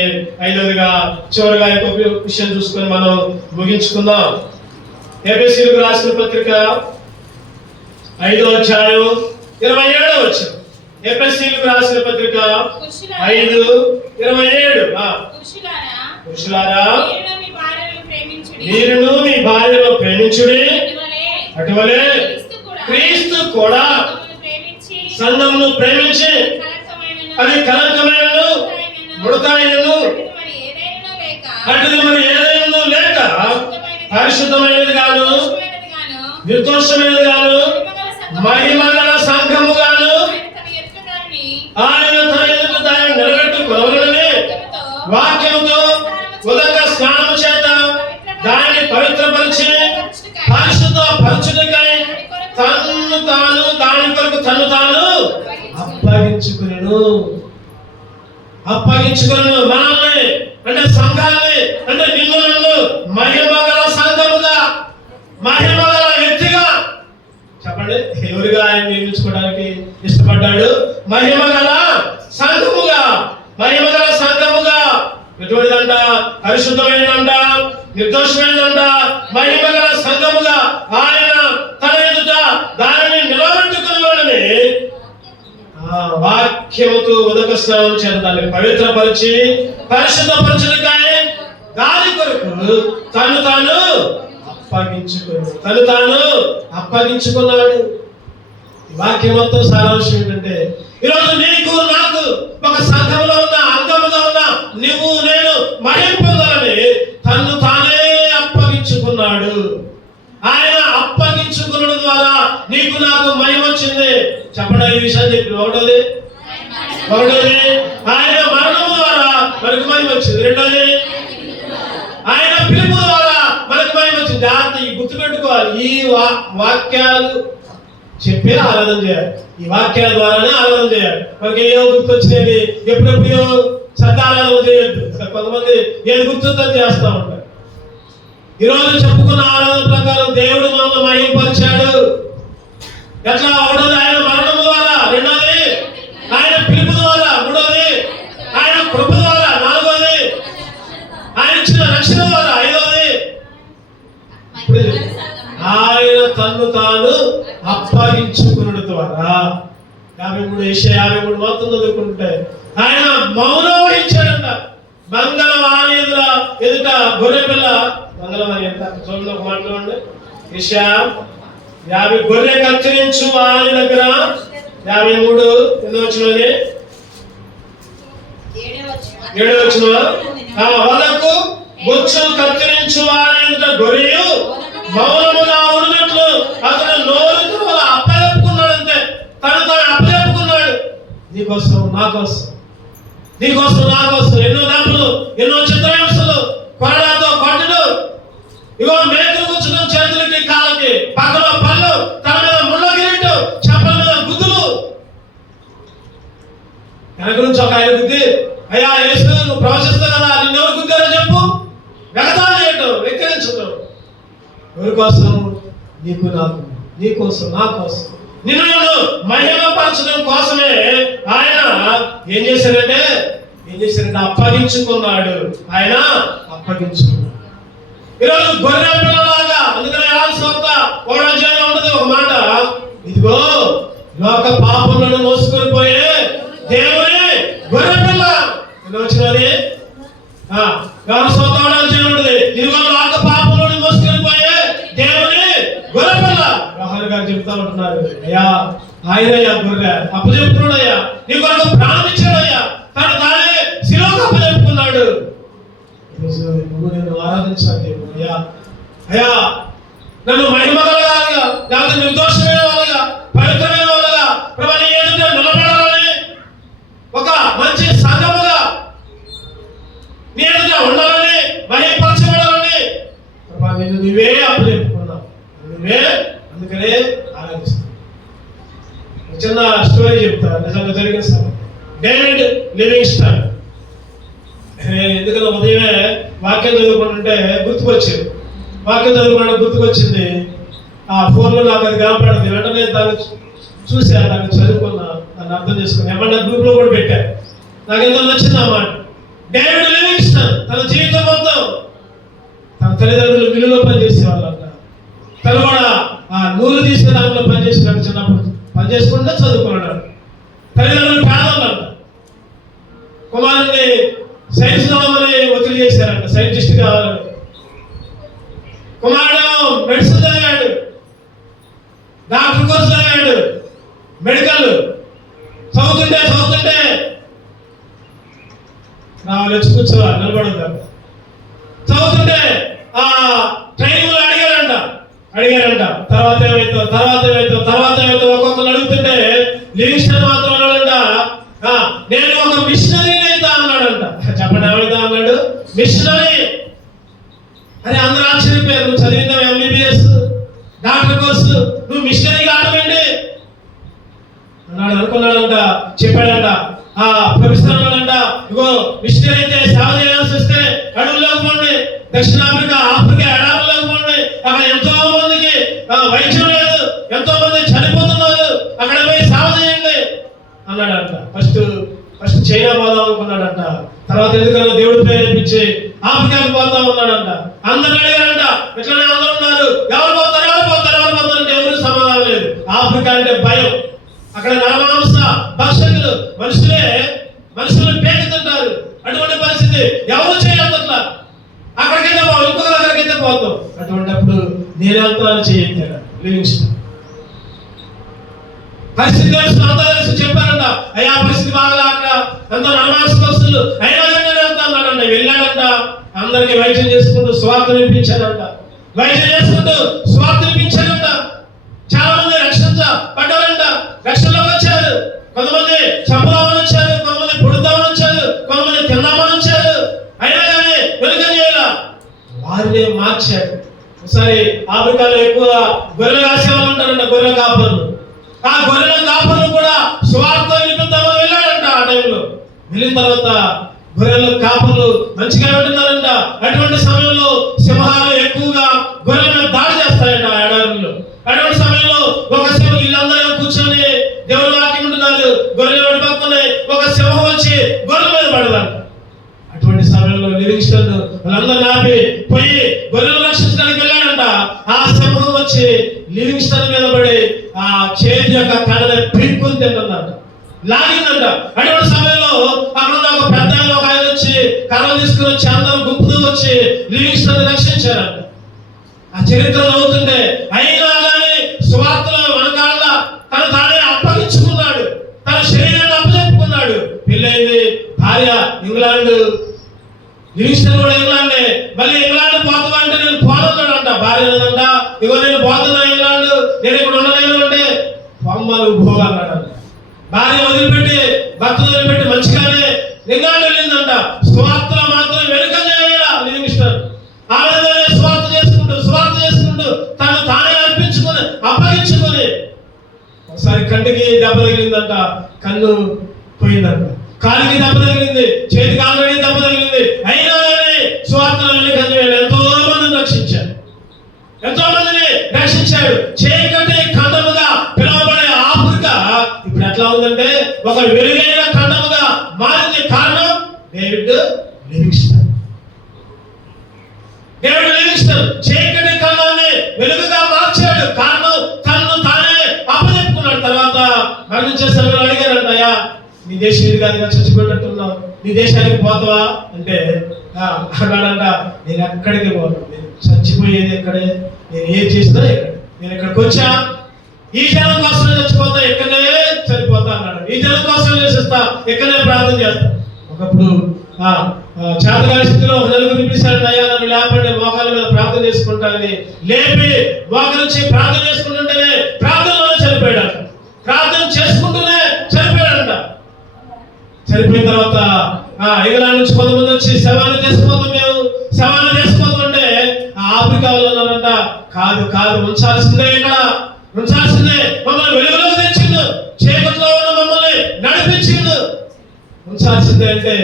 ఐదవదిగా చివరిగా ఇంకొక విషయం చూసుకొని మనం ముగించుకుందాం. ఎఫెసీయులకు రాసిన పత్రిక 5వ అధ్యాయం 27వ వచనం. ఎఫెసీయులకు రాసిన పత్రిక 5:27. పురుషులారా, మీరును మీ భార్యలను ప్రేమించుడి, అటువలే క్రీస్తు కూడా సంఘమును ప్రేమించి అది కలంకమైనను ముడతైనను అటుది మరి ఏదైనా లేక పరిశుద్ధమైనది గాను నిర్దోషమైనది గాను మహిమగల సంఘము గాను ఆయన తన ఎదుట దాన్ని నిలబెట్టుకోవాలని వాక్యముతో ఉదక స్నానము చేత దాన్ని పవిత్రపరిచి పరిశుద్ధపరచుటకై దాని కొరకు తను తాను అప్పగించుకును మనల్ని, అంటే సంఘాన్ని, అంటే నిన్ను నన్ను మహిమగల సంఘముగా, మహిమగల వ్యక్తిగా. చెప్పండి, ఎవరిగా ఆయన నియమించుకోవడానికి ఇష్టపడ్డాడు? మహిమగల సంఘముగా, మహిమగల సంఘముగా. ఎటువంటిదంట? పరిశుద్ధమైనదంట, నిర్దోషమైనదంట, మహిమగల సంఘముగా ఆయన తన ఎదుట దానిని నిలబెట్టుకునేవాడని వాక్యముతో ఉదక స్నానం చేత దాన్ని పవిత్రపరిచి పరిశుద్ధపరచుటకై దాని కొరకు తను తాను అప్పగించుకున్నాడు. ఈ వాక్యం మొత్తం సారాంశం ఏంటంటే, ఈరోజు నీకు నాకు ఒక సంఘంలో ఉన్న, అంగముగా ఉన్న నువ్వు నేను మహిమ పొందాలని తను తానే అప్పగించుకున్నాడు. ఆయన అప్పగించుకున్న ద్వారా నీకు నాకు మహిమ వచ్చింది. చెప్పండి, ఈ విషయాన్ని చెప్పి. ఒకటోది ఆయన మరణము ద్వారా మనకు మహిమ వచ్చింది. రెండోది ఆయన పిలుపు ద్వారా మనకు మహిమ వచ్చింది. జాగ్రత్త, ఈ గుర్తుపెట్టుకోవాలి. ఈ వాక్యాలు చెప్పే ఆరాధన చేయాలి, ఈ వాక్యాల ద్వారానే ఆరాధన చేయాలి. మనకి ఏదో గుర్తు వచ్చినది ఎప్పుడెప్పుడో సత్తారాధన చేయొద్దు. కొంతమంది ఏది గుర్తుందని చేస్తూ ఉంటారు. ఈరోజు చెప్పుకున్న ఆరాధన ప్రకారం దేవుడు మనల్ని మహిమపరిచాడు. ఎట్లా? ఒకటోది ఆయన మరణము ద్వారా, రెండోది ఆయన పిలుపు ద్వారా, మూడోది ఆయన కృప ద్వారా, నాలుగోది ఆయన ఇచ్చిన రక్షణ ద్వారా, ఐదోది ఆయన తన్ను తాను అప్పగించుకున్న ద్వారా. 53 మొత్తం చదువుకుంటే ఆయన మౌనం వహించాడంట. మంగళవాణి ఎదుట గొర్రె పిల్ల, మంగళవాణి ఎంత చూడండి, ఒక మాటలో ఉండే యెషయా 50 గొర్రె కత్తిరించు వాని దగ్గర 53 ఎన్నో వచ్చినది 7వ వచనం. వాళ్ళకు బొచ్చు కత్తిరించు వాని ఎదుట గొర్రెయు మౌనముగా ఉన్నట్లు అతను నోరుతో అప్పచెప్పుకున్నాడు. అంతే, తను తాను అప్పచెప్పుకున్నాడు. నీకోసం నా కోసం, నీకోసం నా కోసం ఎన్నో దెబ్బలు, ఎన్నో చిత్రహింసలు, కొరడాతో కొట్టడు. ఇగో మేకలు కూర్చున్న చేతులకి కాళ్ళకి, పక్కన పళ్ళు, తన మీద ముళ్ళ కిరీటం, చెంపల మీద గుద్దులు. వెనక నుంచి ఒక ఆయన గుద్ది, అయ్యా యేసు నువ్వు ప్రవచిస్తావు కదా, నిన్నెవరు గుద్దారో చెప్పు. వెగతాలు చేయటం, వెక్కిరించటం. ఎవరి కోసం? నీకు నాకు, నీ కోసం నా కోసం, నిన్ను మహిమపరచడం కోసమే ఆయన ఏం చేశారంటే అప్పగించుకున్నాడు. ఆయన అప్పగించుకున్నాడు. ఈరోజు గొర్రె పిల్లలాగా, అందుకనే ఉండదు ఒక మాట, ఇదిగో లోక పాపములను మోసుకొని పోయే దేవుని గొర్రెపిల్ల వచ్చినది. సోదరుడు చేయబడింది. ఇదిగో లోక పాపంలోని మోసుకెళ్ళిపోయే దేవుని గొర్రెపిల్ల. యోహాను గారు చెప్తా ఉంటున్నారు, అయ్యా ఆయనయ్యా గొర్రె, అప్పచెప్పుకున్నాడయ్యా, నీ కొరకు ప్రాణం ఇచ్చాడయ్యా, తను తానే శిలువకు అప్పచెప్పుకున్నాడు. ఈరోజు నువ్వు నేను ఆరాధించాలి. అయ్యా అయ్యా నన్ను మహిమగలగా, లేకపోతే నిర్దోషమైన వాళ్ళగా, పవిత్రమైన వాళ్ళగా ప్రభు నీ ఎదుట నిలబడాలని, ఒక మంచి సంఘముగా నీ ఎదుట ఉండాలని, మహిమపరచబడాలని ప్రభు నిన్ను నువ్వే అప్పచెప్పుకున్నావు. నువ్వే అందుకనే ఆరాధిస్తావు. చిన్న స్టోరీ చెప్తా, నిజంగా జరిగిన సంగతి. David Livingstone. ఎందుకంటే ఉదయమే వాక్యం చదువుకుంటుంటే గుర్తుకొచ్చింది. ఆ ఫోన్లో నాకు అది కనపడదు. వెంటనే దాన్ని చూసా, దాన్ని చదువుకున్నా, దాన్ని అర్థం చేసుకున్నా. ఏమన్నా గ్రూప్లో కూడా పెట్టారు. నాకు ఎంతో నచ్చింది అన్నమాట. డేవిడ్ లివింగ్స్టన్ తన జీవితం మొత్తం తన తల్లిదండ్రులు మిల్లులో పనిచేసేవాళ్ళంట. తను కూడా ఆ నూలు తీసే దాంట్లో పనిచేసినాడు. చిన్నప్పుడు పనిచేసుకుంటే చదువుకున్నాడు. తల్లిదండ్రులు పేదవాళ్ళంట. కుమారుడిని సైన్స్ చదవమని ఒత్తిడి చేశారంట, సైంటిస్ట్ కావాలని. కుమారుడు మెడిసిన్ చదివాడు, డాక్టర్ కోర్సు చదివాడు, మెడికల్ చదువుతుంటే నా వచ్చి కూర్చోవాలి, నిలబడతారు. చదువుతుంటే ఆ ట్రైనింగ్లో అడిగారంట తర్వాత ఏమైతే ఒక్కొక్కరు అడుగుతుంటే లివింగ్స్టన్ మాత్రం అన్నాడంట, నేను ఒక మిషనరీని అయితే అన్నాడంట. చెప్పండి ఏమైతే అన్నాడు? మిషనరీ. అరే అందరూ ఆశ్చర్యపోయారు. నువ్వు చదివిందావు ఎంబీబీఎస్ డాక్టర్ కోర్సు, నువ్వు మిషనరీ కావడమేంటి అన్నాడు. అనుకున్నాడంట, చెప్పాడంట. ఆ ప్రొఫెసర్ అన్నాడంట, ఇగో మిషనరీ అయితే సేవ చేయాల్సి వస్తే అడవుల్లోకి పోండి, దక్షిణాఫ్రికా ఆఫ్రికా ఎడారుల్లోకి పోండి. అక్కడ ఎంతో మందికి వైద్యం లేదు, ఎంతో మంది చనిపోతున్నారు, అక్కడ పోయి సేవ చేయండి అన్నాడంట. ఫస్ట్ చైనా పోదాం అనుకున్నాడంట. తర్వాత ఎందుకన్నా దేవుడు ప్రేరేపించి ఆఫ్రికాకి పోతాం ఉన్నాడంట. అందరూ అడిగారంట, ఇట్లానే అందరూ ఉన్నారు, ఎవరు పోతారు అంటే ఎవరు సమాధానం లేదు. ఆఫ్రికా అంటే భయం. అక్కడ నరమాంస భక్షకులు, మనుషులు పేరుతుంటారు. అటువంటి పరిస్థితి ఎవరు చేయలేదు. అట్లా అక్కడికైతే ఇంకొక దగ్గరికైతే పోతాం. అటువంటిప్పుడు నేనేంతరాలు చేయించాడు లివింగ్స్టన్. పరిస్థితి తెలుసు, అంతా తెలుసు. చెప్పారంట, అయ్యా పరిస్థితి బాగా అక్కడ ఎంతో నరమాంసస్తులు అయినా నేను వెళ్తా అన్నాడంట. వెళ్ళాడంట, అందరికి వైద్యం చేసుకుంటూ స్వార్థ వినిపించాడంట. చాలా మంది రక్షించబడ్డారంట, రక్షణలోకి వచ్చారు. కొంతమంది చంపదామని వచ్చారు, కొంతమంది పుడదామని వచ్చారు, కొంతమంది తిందామని వచ్చారు. అయినా కానీ వెనుకని చేయాల వారిని మార్చాడు. ఒకసారి ఆఫ్రికాలో ఎక్కువ గొర్రెలు కాసేవాళ్ళు ఉంటారంట, గొర్రెల కాపర్లు. ఆ గొర్రెల కాపర్లు కూడా స్వార్థ వినిపిద్దామని వెళ్ళాడంట. ఆ టైంలో వెళ్ళిన తర్వాత గొర్రెల కాపర్లు మంచిగా ఉంటున్నారంట. అటువంటి సమయంలో సింహాలు ఎక్కువగా గొర్రెల మీద దాడి చేస్తాయంట ఆ ఎడారుల్లో. అటువంటి సమయంలో ఒక సింహం, వీళ్ళందరూ కూర్చొని దేవుని వాక్యం ఉంటున్నారు, గొర్రెలు పడిపోతున్నాయి, ఒక సింహం వచ్చి గొర్రెల మీద పడదంట. అటువంటి సమయంలో లివింగ్స్టన్ వాళ్ళందరూ ఆపి పోయి గొర్రెలు రక్షించడానికి వెళ్ళాడంట. ఆ సింహం వచ్చి లివింగ్స్టన్ మీద పడి ఆ చేతి యొక్క కళ్ళని పీక్కుని తింటుందంట, లాగిందంట. అటువంటి సమయంలో అక్కడ ఒక పెద్ద ఒక ఆయన వచ్చి కర్రలు తీసుకుని వచ్చి అందరూ గుంపుతూ వచ్చి లివింగ్స్టన్ రక్షించారంట. ఆ చరిత్ర అవుతుంటే అయినా కానీ స్వార్థలో వెనకాల తను తానే అప్పగించుకున్నాడు, తన శరీరాన్ని అప్పచెప్పుకున్నాడు. పెళ్ళైంది, భార్య ఇంగ్లాండ్, లివింగ్స్టన్ కూడా ఇంగ్లాండే. మళ్ళీ ఇంగ్లాండ్ పోతావా అంటే నేను పోతున్నాడంట. భార్య అన్నదంట, ఇగో నేను పోతున్నా ఇంగ్లాండ్, నేను ఇక్కడ ఉండలేను అంటే బొమ్మలు భోగాలన్నాడంట. భార్య వదిలిపెట్టి, భర్త వదిలిపెట్టి మంచిగానే ఇంగ్లాండ్ వెళ్ళిందంట. స్వార్థలో మాత్రం వెనుక చేయాల లివింగ్స్టన్. ఆ విధంగానే స్వార్థ చేసుకుంటూ తను తానే అర్పించుకొని అప్పగించుకొని ఒకసారి కంటికి దెబ్బ తగిలిందంట, కన్ను పోయిందంట. కాలికి దెబ్బ తగిలింది, చేతికి ఆల్రెడీ దెబ్బ తగిలింది. అయినా కానీ స్వార్థలో ఎంతో మందిని రక్షించాడు. చీకటి ఖండముగా పిలువబడే ఆఫ్రికా ఇప్పుడు ఎట్లా ఉందంటే ఒక వెలుగైన ఖండముగా మారింది. కారణం డేవిడ్ లివింగ్స్టన్. చీకటి ఖండాన్ని వెలుగుగా మార్చాడు. కారణం తను తానే అప్పచెప్పుకున్నాడు. తర్వాత మరణించే సమయంలో అడిగారంట, అయ్యా నీ దేశం ఇది కాదుగా, చచ్చిపోయినట్టున్నావు, నీ దేశానికి పోతావా అంటే అన్నాడంట, నేను ఎక్కడికి పోను, నేను చచ్చిపోయేది ఎక్కడే, నేను ఏం చేసినా ఎక్కడ, నేను ఇక్కడికి వచ్చా ఈ జనం కోసం చచ్చిపోతా, ఎక్కడనే చనిపోతా అన్నాడు. ఈ జనం కోసం చేసేస్తా, ఎక్కడనే ప్రార్థన చేస్తా. ఒకప్పుడు చేతగాని స్థితిలో ఒక నలుగురు పిలిచాడు, అయ్యా నన్ను లేపండి, మోకాల మీద ప్రార్థన చేసుకుంటానని లేపి మోకరించి ప్రార్థన చేసుకుంటుంటేనే ప్రార్థనలోనే చనిపోయాడంట. ప్రార్థన చేసుకుంటూనే చనిపోయాడంట. చనిపోయిన తర్వాత ఇంగ్లాండ్ నుంచి కొంతమంది వచ్చి శవాన్ని తీసుకుపోతాం, మేము శవాన్ని తీసుకుపోతుంటే ఆఫ్రికా వాళ్ళు ఉన్నారంట, కాదు కాదు ఉంచాల్సిందే, ఇక్కడ ఉంచాల్సిందే, మమ్మల్ని వెలుగులోకి తెచ్చిండు, చీకట్లో ఉన్న మమ్మల్ని నడిపించిండు, ఉంచాల్సిందే అంటే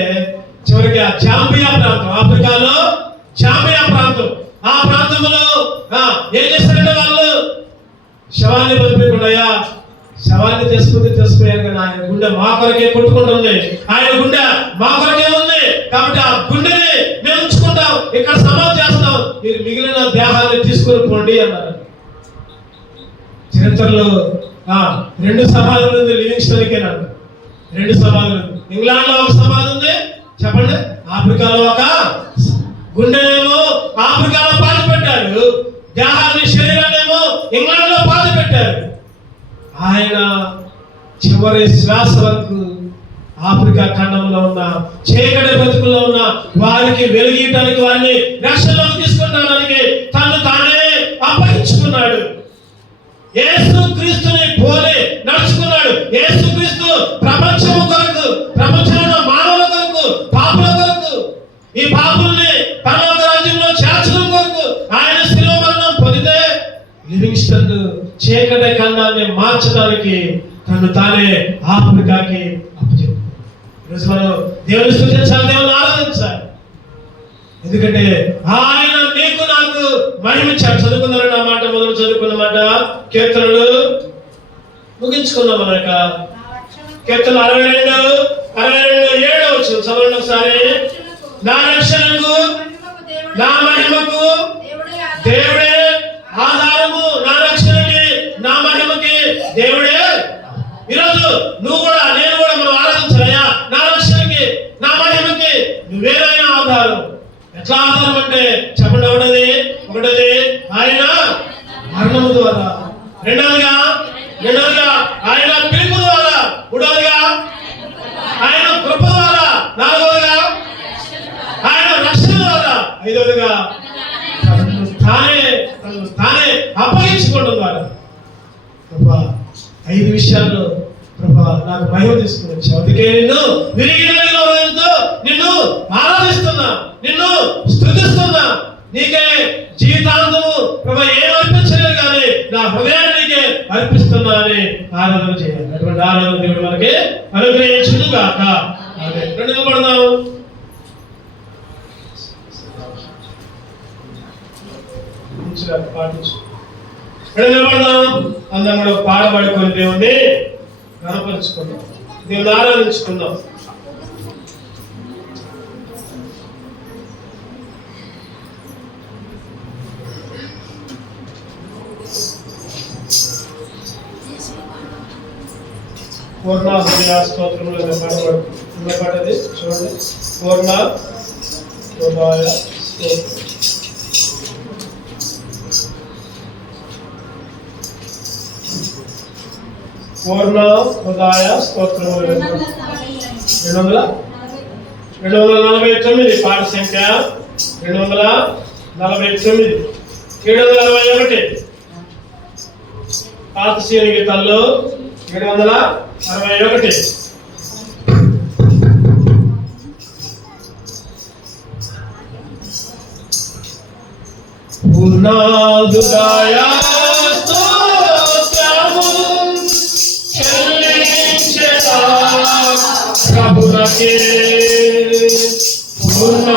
చివరికి ఆ జాంబియా ప్రాంతం, ఆఫ్రికాలో జాంబియా ప్రాంతం, ఆ ప్రాంతంలో ఏం చేస్తారంటే వాళ్ళు శవాన్ని బతికిపోయా, శవాన్ని తీసుకుపోయారు కానీ ఆయన గుండె మా కొరకే కొట్టుకుంటుంది, ఆయన గుండె మా కొరకే ఉంది, కాబట్టి ఆ గుండెని మేము ఉంచుకుంటాం, ఇక్కడ సమాధి చేస్తాం, మీరు మిగిలిన దేహాన్ని తీసుకొని పోండి అన్నారు. చరిత్రలో 2 సమాధులు ఉంది లివింగ్స్టన్కే నాకు, 2 సమాధులు. ఇంగ్లాండ్ లో ఒక సమాధి ఉంది, చెప్పండి, ఆఫ్రికాలో ఒక గుండెనేమో ఆఫ్రికాలో పాతి పెట్టారు, దేహాన్ని శరీరాన్నేమో ఇంగ్లాండ్ లో పాతి పెట్టారు. ఆయన చివరి శ్వాస వరకు ఆఫ్రికా ఖండంలో ఉన్న చీకటి బ్రతుకుల్లో ఉన్న వారికి వెలిగించడానికి, వారిని రక్షణలోకి తీసుకుంటానికి తను తానే అప్పగించుకున్నాడు. యేసు క్రీస్తుని పోలి నడుచుకున్నాడు. యేసు క్రీస్తు ప్రపంచము కొరకు, ప్రపంచంలో మానవుల కొరకు, పాపుల కొరకు, ఈ పాపుల్ని పరలోక రాజ్యంలో చేర్చడం కొరకు ఆయన శిలువ మరణం పొందితే లివింగ్స్టన్ చీకటి ఖండాన్ని మార్చడానికి తను తానే ఆఫ్రికాకి అప్పచెప్పాడు. ఈరోజు మనం దేవుని స్తుతించాలి, దేవుని ఆరాధించాలి, ఎందుకంటే ఆయన నీకు నాకు మహిమించాడు. చదువుకున్నారండి ఆ మాట, మొదలు చదువుకున్న మాట కీర్తనలు ముగించుకున్నాం. మన యొక్క కీర్తన 62:7 వచ్చింది, చదవండి ఒకసారి. నా రక్షణకు, నా మహిమకు దేవుడే ఆధారము, నా రక్షణకి, నా మహిమకి దేవుడే. ఈరోజు నువ్వు కూడా, నేను కూడా మనం ఆరాధించాలయ్యా, నా రక్షణకి, నా మహిమకి నువ్వేదైనా ఆధారం. ఎట్లా ఆధారం అంటే చెప్పండి, ఒకటది ఆయన మరణము ద్వారా, రెండవదిగా ఆయన పిలుపు ద్వారా, మూడవదిగా ఆయన కృప ద్వారా, నాలుగవదిగా ఆయన రక్షణ ద్వారా, ఐదవదిగా తానే అప్పగించుకోవడం ద్వారా. ప్రభా 5 విషయాల్లో ప్రభా నాకు మహిమ తీసుకుని వచ్చావు, అందుకే నిన్ను విరిగిన హృదయంతో నిన్ను ఆరాధిస్తున్నా, నిన్ను స్తుతిస్తున్నా. నీకే జీవితాంతము ప్రభా ఏం అర్పించలేదు కానీ నా హృదయాన్ని నీకే అర్పిస్తున్నా అని ఆరాధన చేయాలి. అటువంటి ఆరాధన దేవుడు మనకి అనుగ్రహించును గాక. రెండు నిలబడదాం. నిలబడదాం, అందరం కూడా పాడబడుకొని దేవుణ్ణి కనపరుచుకుందాం, దేవుని ఆరాధించుకుందాం. పూర్ణ హృదయ స్తోత్రములు పాటది చూడండి. పూర్ణ హృదయ స్తోత్రం, పూర్ణ హృదయ స్తోత్రములు. 249 పాట సంఖ్య 249, 761 పాత శ్రేణి గీతాల్లో 761. పూర్ణ హృదయ ప్రభునకే, పూర్ణ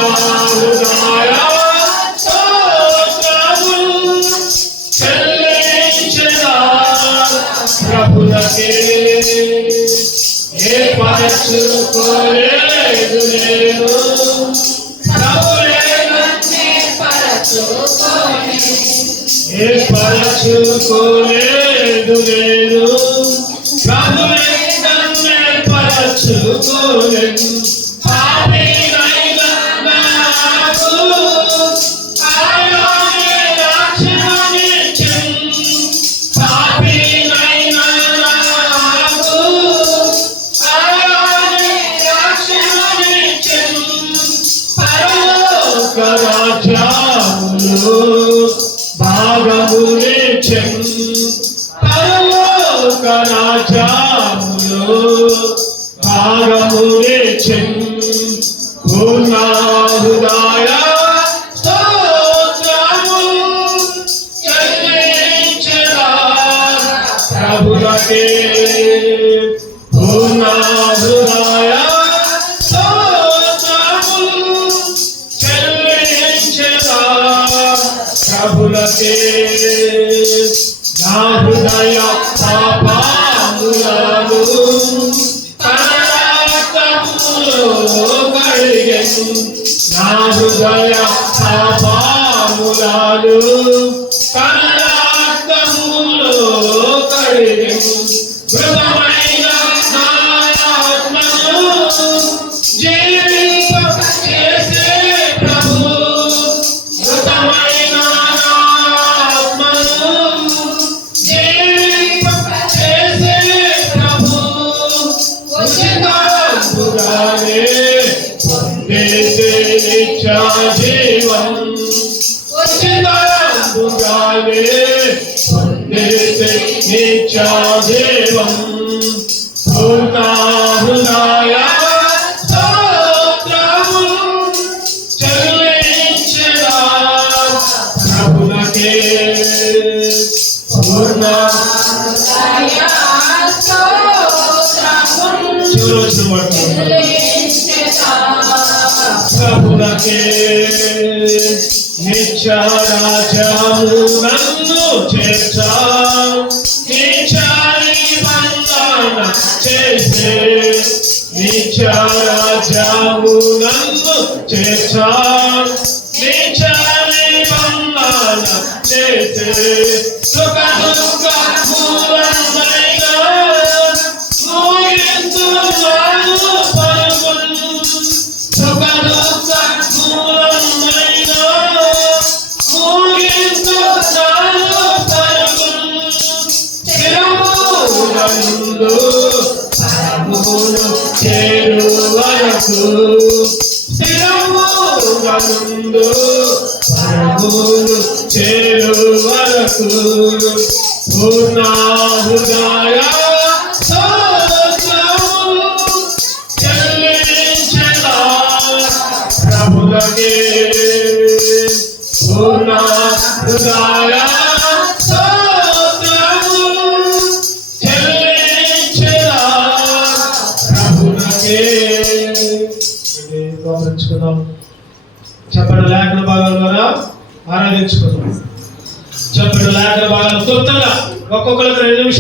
హృదయ స్తోత్రములు చెల్లించెదా ప్రభునకే. ఏ పరచుకోలేదు నేను, ఏ పరచుకోలేదు నేను, ప్రభువే నన్ను పరచు ఆదుకోలెను. పాపినైన నాకు ఆయనే రక్షణనిచ్చెను. పాపినైన నాకు ఆయనే రక్షణనిచ్చెను. పరలోక రాజ్యములో భాగమునిచ్చెను. పరలోక రాజ్యములో భాగమునిచ్చెను. పూర్ణ హృదయ స్తోత్రములు చెల్లించెదా ప్రభువకే. పూర్ణ హృదయ స్తోత్రములు చెల్లించెదా ప్రభువకే. నా హృదయ పాపములను తన రక్తములో కడిగెను. నా హృదయ పాపములను తన రక్తములో కడిగెను. మృతమైన నా ఆత్మను జీవింపచేసే ప్రభువు. మృతమైన నా ఆత్మను జీవింపచేసే ప్రభువు. ఉచితంగానే పొందేసే నిత్య జీవం. ఉచితంగానే పొందేసే నిత్య జీవం. పూర్ణ హృదయ స్తోత్రములు చెల్లించెదా ప్రభువకే. పూర్ణ ప్రభువకే. నిత్య రాజ్యము నన్ను చేర్చా. నిత్య నిబంధన చేసే. నిత్య రాజ్యము నన్ను చేర్చా. నిత్య నిబంధన చేసే. సుఖ దుఃఖ మూలమైన ముగించున్నాను పలుకును. సుఖ దుఃఖ మూలమైన ముగించున్నాను పలుకును. స్థిరమునందు పరమును చేరు వరకు. స్థిరమునందు పరమును చేరు వరకు. పూర్ణ హృదయ స్తోత్రములు చెల్లించెదా ప్రభువకే. పూర్ణ హృదయ స్తోత్రములు చెల్లించెదా ప్రభువకే. గమనించుకుందాం. చెప్పండి లేఖన భాగాల ద్వారా ఆరాధించుకుందాం. చెప్పండి లేఖన భాగాలు క్లుప్తంగా ఒక్కొక్కరికి 2 నిమిషాలు